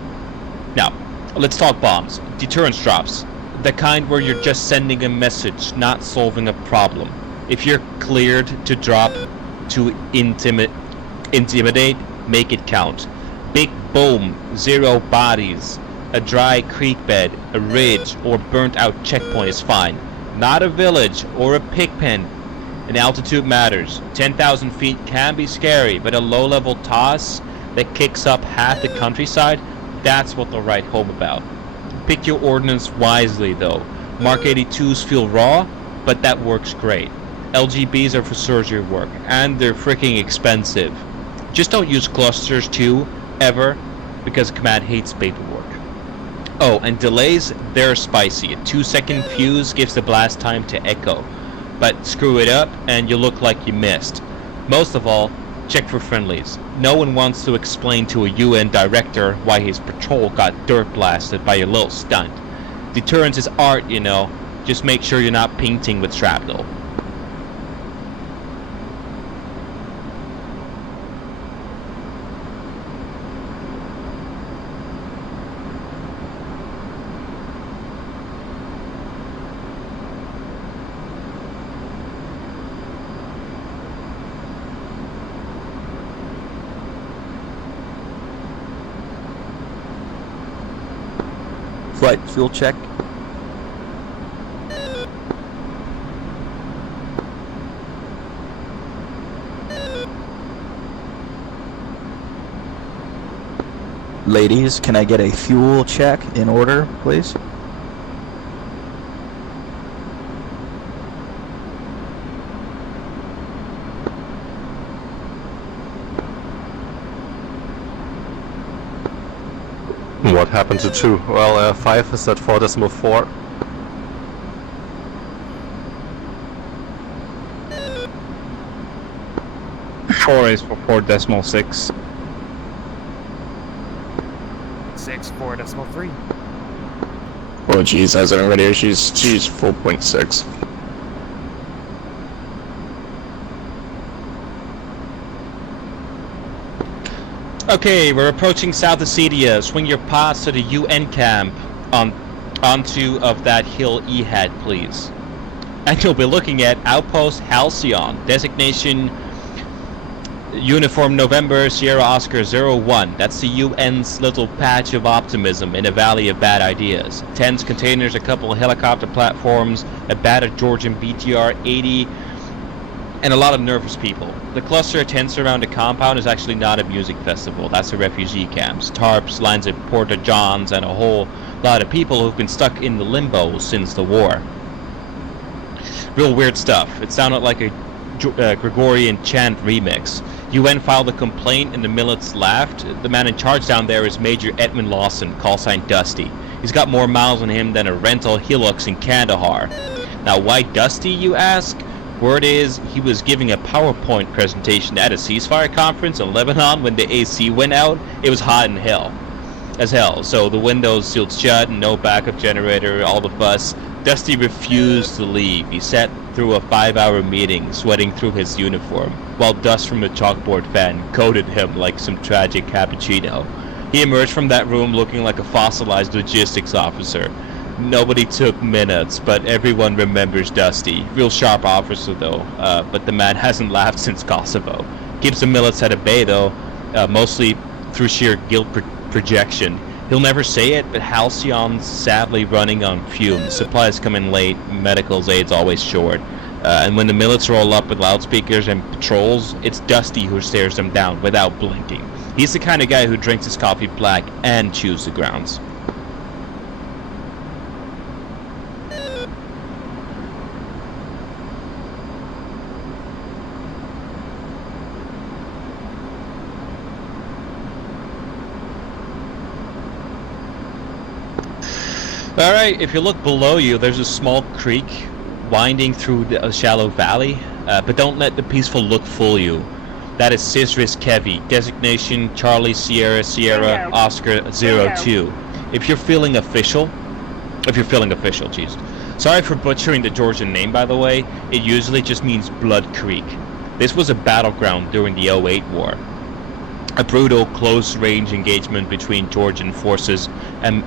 Now, let's talk bombs. Deterrence drops. The kind where you're just sending a message, not solving a problem. If you're cleared to drop to intimidate, make it count. Big boom, 0 bodies. A dry creek bed, a ridge, or burnt out checkpoint is fine. Not a village or a pig pen. And altitude matters. 10,000 feet can be scary, but a low-level toss that kicks up half the countryside, that's what they'll write home about. Pick your ordnance wisely though. Mark 82s feel raw, but that works great. LGBs are for surgery work, and they're freaking expensive. Just don't use clusters too, ever, because command hates paperwork. Oh, and delays, they're spicy. A 2-second fuse gives the blast time to echo. But screw it up and you look like you missed. Most of all, check for friendlies. No one wants to explain to a UN director why his patrol got dirt blasted by a little stunt. Deterrence is art, you know. Just make sure you're not painting with shrapnel. Flight fuel check. Ladies, can I get a fuel check in order, please? What happened to 2? Well, 5 is at 4.4. Four is for 4.6. 6, 4.3. Oh geez, as an radio, she's 4.6. Okay, we're approaching South Ossetia. Swing your pass to the UN camp onto of that hill E-head, please. And you'll be looking at Outpost Halcyon, designation Uniform November Sierra Oscar 01. That's the UN's little patch of optimism in a valley of bad ideas. Tents, containers, a couple of helicopter platforms, a battered Georgian BTR-80, and a lot of nervous people. The cluster of tents around the compound is actually not a music festival. That's a refugee camps, tarps, lines of porta-johns, and a whole lot of people who've been stuck in the limbo since the war. Real weird stuff. It sounded like a Gregorian chant remix. UN filed a complaint and the milits laughed. The man in charge down there is Major Edmund Lawson, call sign Dusty. He's got more miles on him than a rental Hilux in Kandahar. Now why Dusty, you ask? Word is he was giving a PowerPoint presentation at a ceasefire conference in Lebanon when the AC went out. It was hot as hell, so the windows sealed shut, no backup generator, all the fuss. Dusty refused to leave. He sat through a 5-hour meeting, sweating through his uniform, while dust from a chalkboard fan coated him like some tragic cappuccino. He emerged from that room looking like a fossilized logistics officer. Nobody took minutes, but everyone remembers Dusty. Real sharp officer though, but the man hasn't laughed since Kosovo. Keeps the milits at a bay though, mostly through sheer guilt projection. He'll never say it, but Halcyon's sadly running on fumes. Supplies come in late, medical aid's always short. And when the milits roll up with loudspeakers and patrols, it's Dusty who stares them down without blinking. He's the kind of guy who drinks his coffee black and chews the grounds. Alright, if you look below you, there's a small creek winding through a shallow valley, but don't let the peaceful look fool you. That is Cisris Kevi, designation Charlie Sierra Sierra Oscar 02. If you're feeling official, jeez. Sorry for butchering the Georgian name, by the way. It usually just means Blood Creek. This was a battleground during the 08 war. A brutal, close-range engagement between Georgian forces and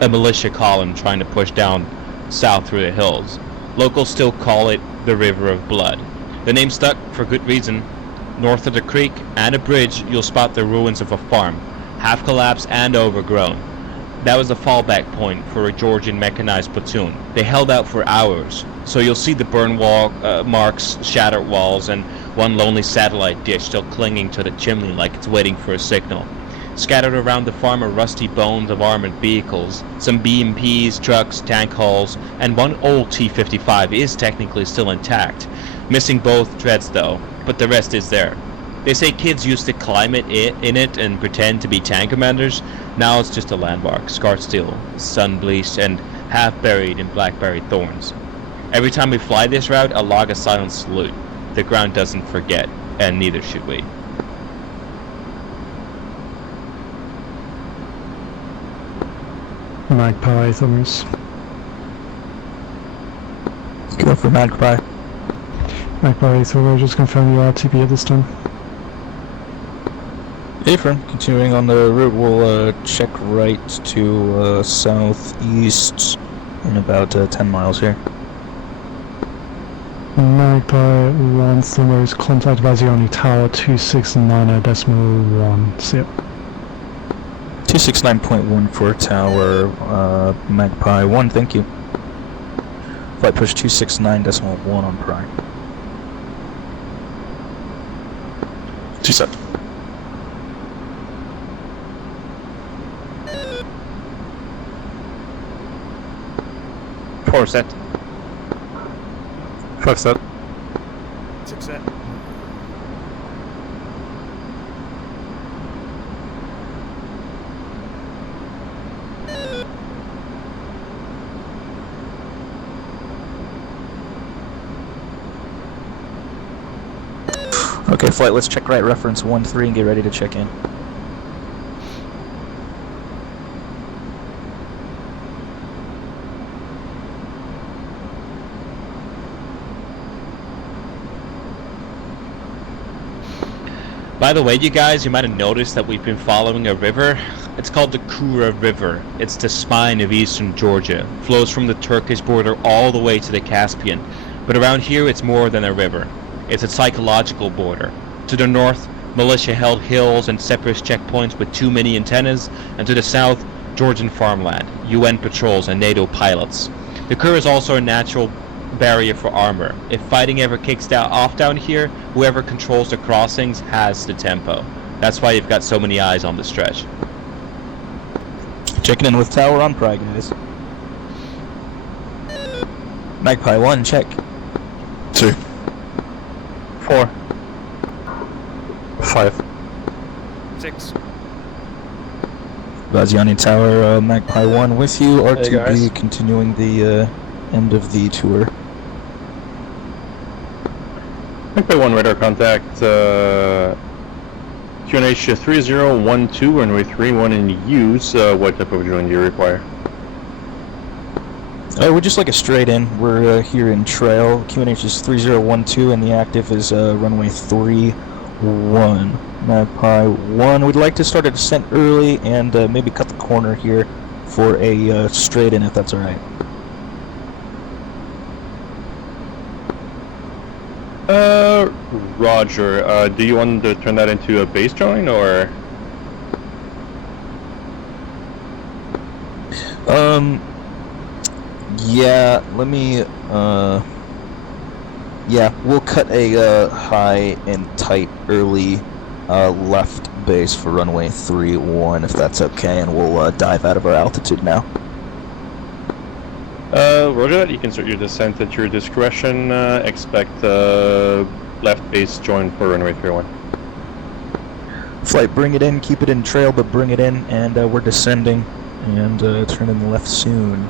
a militia column trying to push down south through the hills. Locals still call it the River of Blood. The name stuck for good reason. North of the creek and a bridge, you'll spot the ruins of a farm, half collapsed and overgrown. That was a fallback point for a Georgian mechanized platoon. They held out for hours, so you'll see the burn wall marks, shattered walls, and one lonely satellite dish still clinging to the chimney like it's waiting for a signal. Scattered around the farm are rusty bones of armored vehicles, some BMPs, trucks, tank hulls, and one old T-55 is technically still intact. Missing both treads though, but the rest is there. They say kids used to climb in it and pretend to be tank commanders. Now it's just a landmark, scarred steel, sun-bleached, and half buried in blackberry thorns. Every time we fly this route, I'll log a silent salute. The ground doesn't forget, and neither should we. Magpie, Thomas. Go for Magpie. Magpie, so we'll just confirm your RTB at this time. Affirm. Continuing on the route, we'll check right to southeast in about 10 miles here. Magpie 1, Thornrose, contact Vaziani Tower 269.1. See ya. 269.1 for tower, Magpie 1, thank you. Flight push 269.1 on prime. 27. Four set. 5 set. 6 set. Okay, flight, let's check right reference 13 and get ready to check in. By the way, you guys, you might have noticed that we've been following a river. It's called the Kura River. It's the spine of eastern Georgia. Flows from the Turkish border all the way to the Caspian. But around here, it's more than a river. It's a psychological border. To the north, militia-held hills and separatist checkpoints with too many antennas, and to the south, Georgian farmland, UN patrols, and NATO pilots. The Kura is also a natural barrier for armor. If fighting ever kicks off down here, whoever controls the crossings has the tempo. That's why you've got so many eyes on the stretch. Checking in with tower on Pride, guys. Magpie 1, check. 2. 4. 5. 6. Vaziani Tower, Magpie 1 with you. Hey, R2B guys. continuing the end of the tour. Magpie 1 radar contact, QNH 3012, runway 31 in use. What type of join do you require? We're just like a straight in. We're here in trail. QNH is 3012 and the active is runway 31. Magpie 1. We'd like to start a descent early and maybe cut the corner here for a straight in if that's alright. Roger. Do you want to turn that into a base join or? Yeah, let me, yeah, we'll cut a, high and tight early, left base for runway 31 if that's okay, and we'll, dive out of our altitude now. Roger that. You can start your descent at your discretion. Expect left base join for runway 31. Flight, bring it in, keep it in trail, but bring it in, and we're descending, and turning left soon.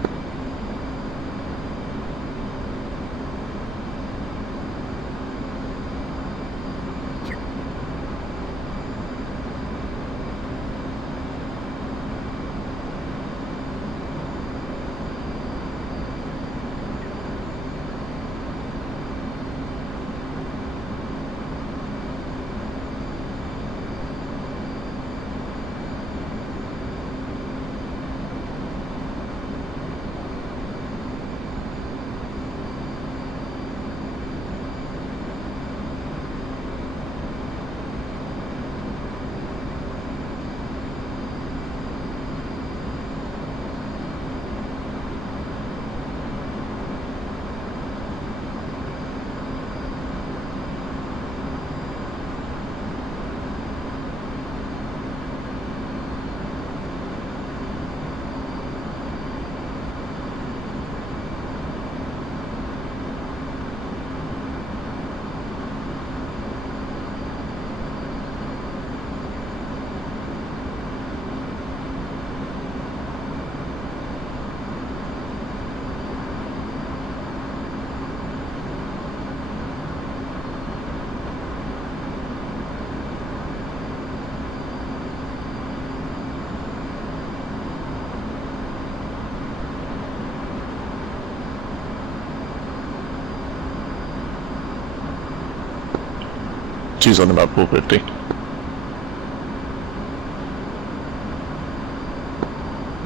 Two's on about 450.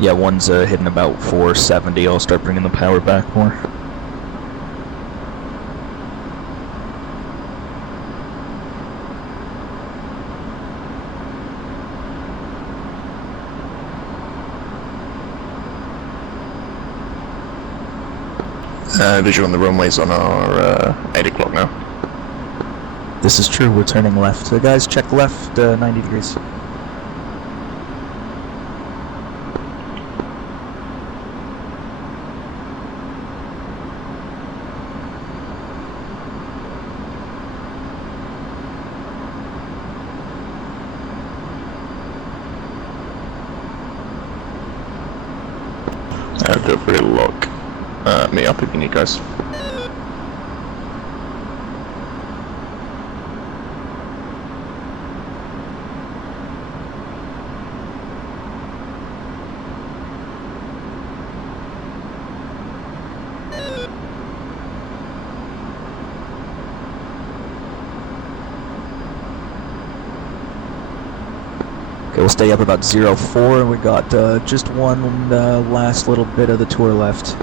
Yeah, one's hitting about 470. I'll start bringing the power back more. Visual on the runways on our 8 o'clock now. This is true, we're turning left. So guys, check left, 90 degrees. Feel free to lock me up if you need, guys. Okay, we'll stay up about 04, and we got just one last little bit of the tour left.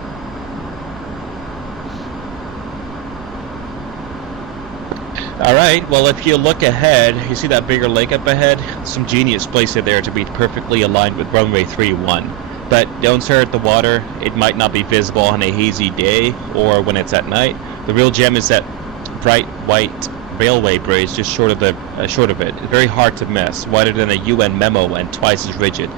Alright, well if you look ahead, you see that bigger lake up ahead? Some genius placed it there to be perfectly aligned with runway 31. But don't stare at the water, it might not be visible on a hazy day or when it's at night. The real gem is that bright white railway bridge just short of it. It's very hard to miss, wider than a UN memo and twice as rigid.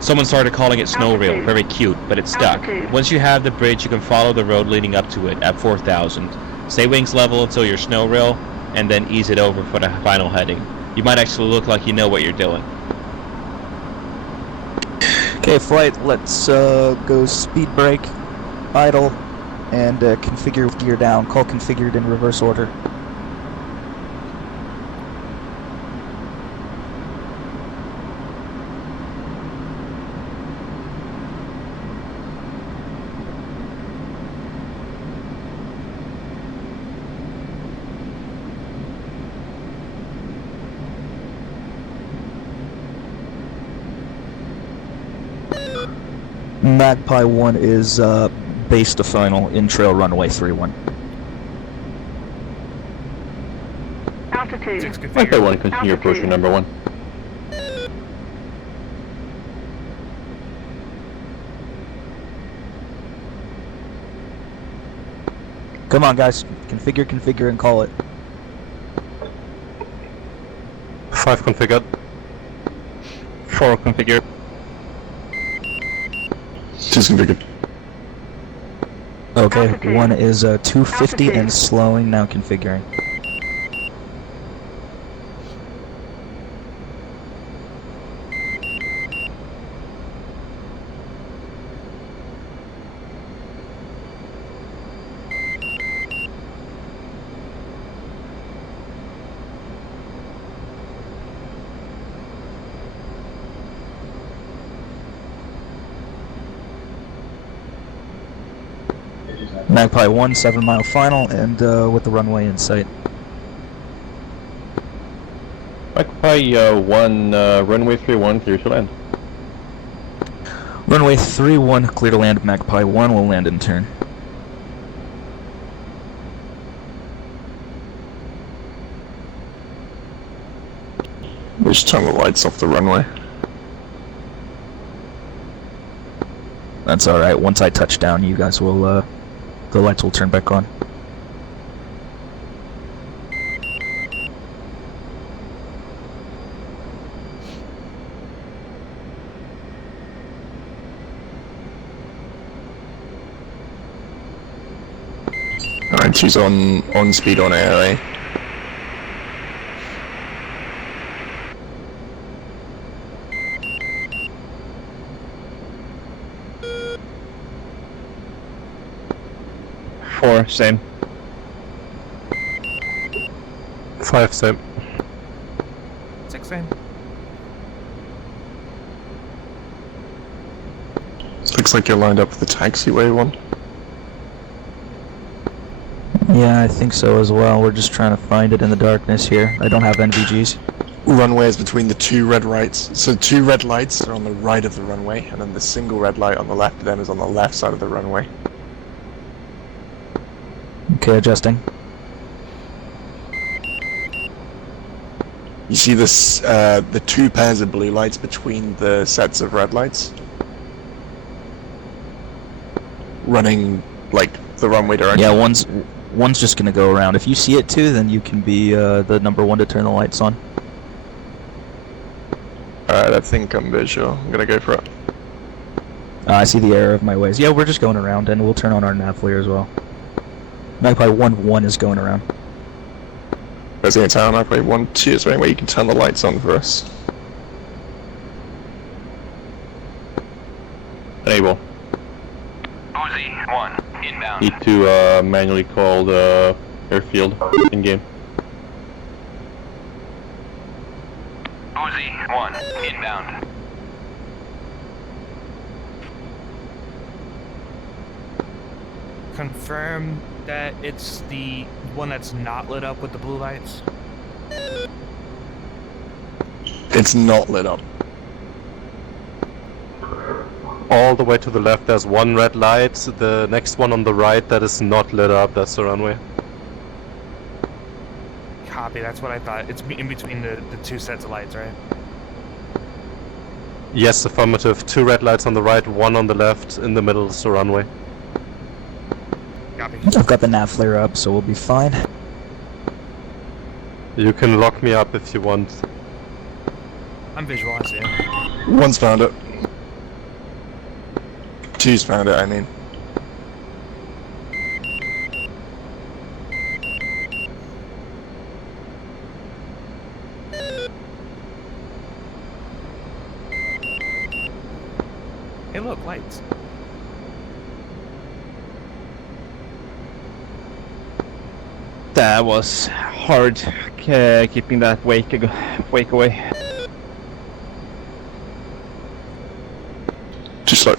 Someone started calling it snow rail, very cute, but it's stuck. Once you have the bridge, you can follow the road leading up to it at 4,000. Stay wings level until your snow rail, and then ease it over for the final heading. You might actually look like you know what you're doing. Okay, flight, let's go speed brake, idle, and configure with gear down. Call configured in reverse order. Magpie 1 is base to final in trail runway 31. Altitude. Magpie 1, continue approaching number 1. Come on guys, configure and call it. 5 configured. 4 configured. 2's configured. Okay, altitude. 1 is 250 altitude. And slowing, now configuring. Magpie 1, 7 mile final, and with the runway in sight. Magpie 1, runway 31, clear to land. Runway 31, clear to land. Magpie 1 will land in turn. We'll just turn the lights off the runway. That's alright, once I touch down, you guys will, the lights will turn back on. Alright, she's on speed on ALA. Same. 5, same. 6, same. Looks like you're lined up with the taxiway one. Yeah, I think so as well. We're just trying to find it in the darkness here. I don't have NVGs. Runway is between the two red lights. So 2 red lights are on the right of the runway, and then the single red light on the left of them is on the left side of the runway. Okay, adjusting. You see this, the 2 pairs of blue lights between the sets of red lights? Running, like, the runway direction? Yeah, one's just gonna go around. If you see it too, then you can be the number 1 to turn the lights on. Alright, I think I'm visual. I'm gonna go for it. I see the error of my ways. Yeah, we're just going around, and we'll turn on our nav flare as well. Magpie 1-1 is going around. There's a town, Magpie 1-2, is there any way you can turn the lights on for us? Enable. Uzi 1, inbound. Need to manually call the airfield in-game. Uzi 1, inbound. Confirm that it's the one that's not lit up with the blue lights. It's not lit up. All the way to the left, there's 1 red light. The next one on the right that is not lit up, that's the runway. Copy, that's what I thought. It's in between the 2 sets of lights, right? Yes, affirmative. 2 red lights on the right, 1 on the left. In the middle is the runway. Copy. I've got the nav flare up, so we'll be fine. You can lock me up if you want. I'm visual, I see it. 1's found it. 2's found it, I mean. Hey look, lights. That was hard, keeping that wake away. Too slow.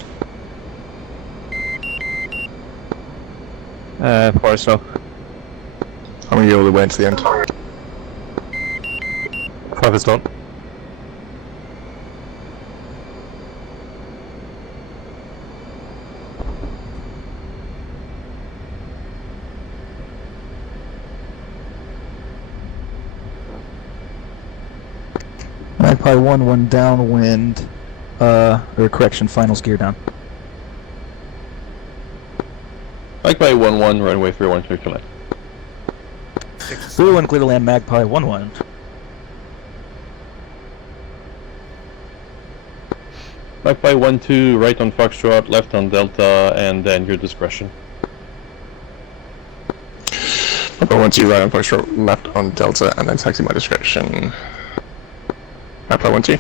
Far slow. I'm gonna go all the way to the end. 5 is done. Magpie 1-1 downwind. Or correction, finals gear down. Magpie 1-1, runway 31, clear to land. 3-1 clear to land, Magpie 1-1. Magpie 1-2, right on Foxtrot, left on Delta, and then your discretion. Magpie 1-2, right on Foxtrot, left on Delta, and then taxi my discretion. Magpie 1-2.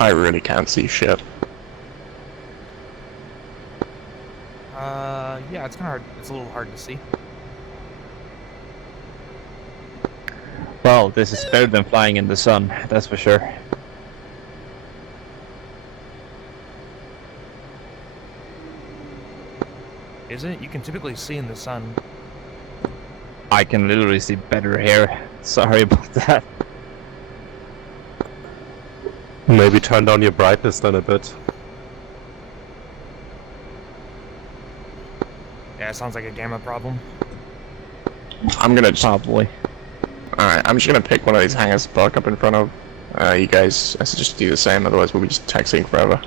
I really can't see shit. Yeah, it's kind of hard. It's a little hard to see. Well, this is better than flying in the sun, that's for sure. Is it? You can typically see in the sun. I can literally see better here. Sorry about that. Maybe turn down your brightness then a bit. Yeah, it sounds like a gamma problem. I'm gonna probably. Alright, I'm just gonna pick one of these hangars to park up in front of. You guys, I suggest you do the same, otherwise we'll be just taxiing forever.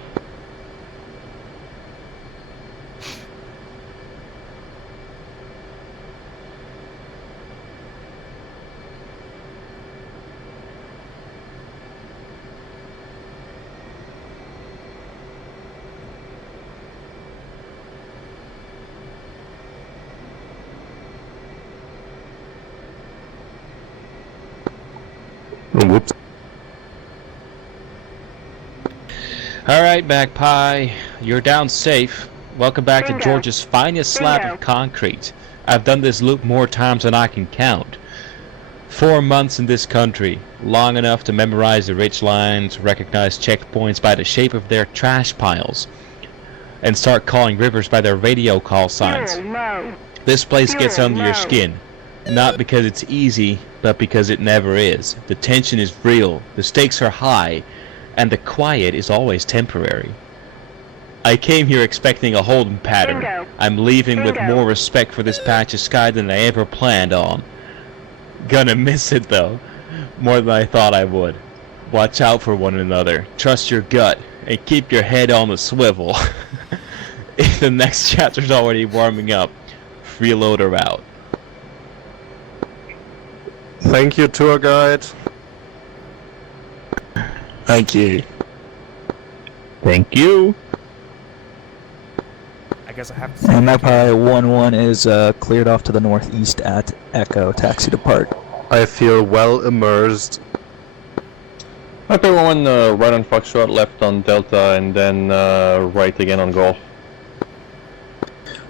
Whoops. Alright, Magpie, you're down safe. Welcome back to Georgia's finest slab of concrete. I've done this loop more times than I can count. 4 months in this country, long enough to memorize the ridge lines, recognize checkpoints by the shape of their trash piles, and start calling rivers by their radio call signs. This place gets under your skin. Not because it's easy, but because it never is. The tension is real, the stakes are high, and the quiet is always temporary. I came here expecting a holding pattern. I'm leaving with more respect for this patch of sky than I ever planned on. Gonna miss it though, more than I thought I would. Watch out for one another, trust your gut, and keep your head on the swivel. If the next chapter's already warming up, freeloader out. Thank you, tour guide. Thank you. Thank you. I guess I have to say. And Magpie 1-1 is cleared off to the northeast at Echo. Taxi depart. I feel well immersed. Magpie 1-1, right on Foxtrot, left on Delta, and then right again on Golf.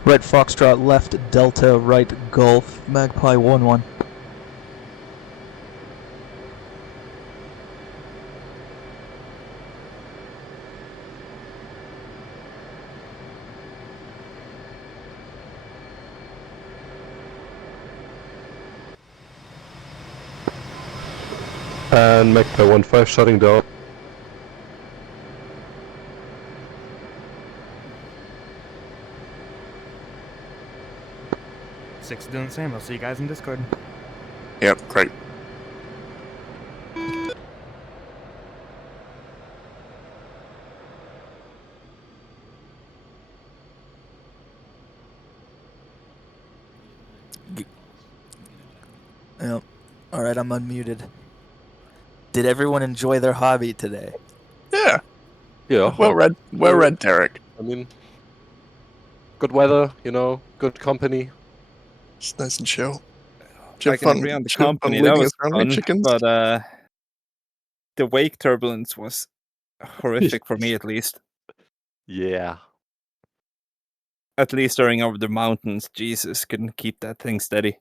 Right Foxtrot, left Delta, right Gulf. Magpie 1-1. And Magpie 1-5 shutting down. Six is doing the same. I'll see you guys in Discord. Yep, great. Yep. Alright, I'm unmuted. Did everyone enjoy their hobby today? Yeah. Yeah. Well read, Derek. I mean, good weather, you know, good company. It's nice and chill. I can agree on the company. That was fun, but the wake turbulence was horrific for me, at least. Yeah. At least during over the mountains, Jesus couldn't keep that thing steady.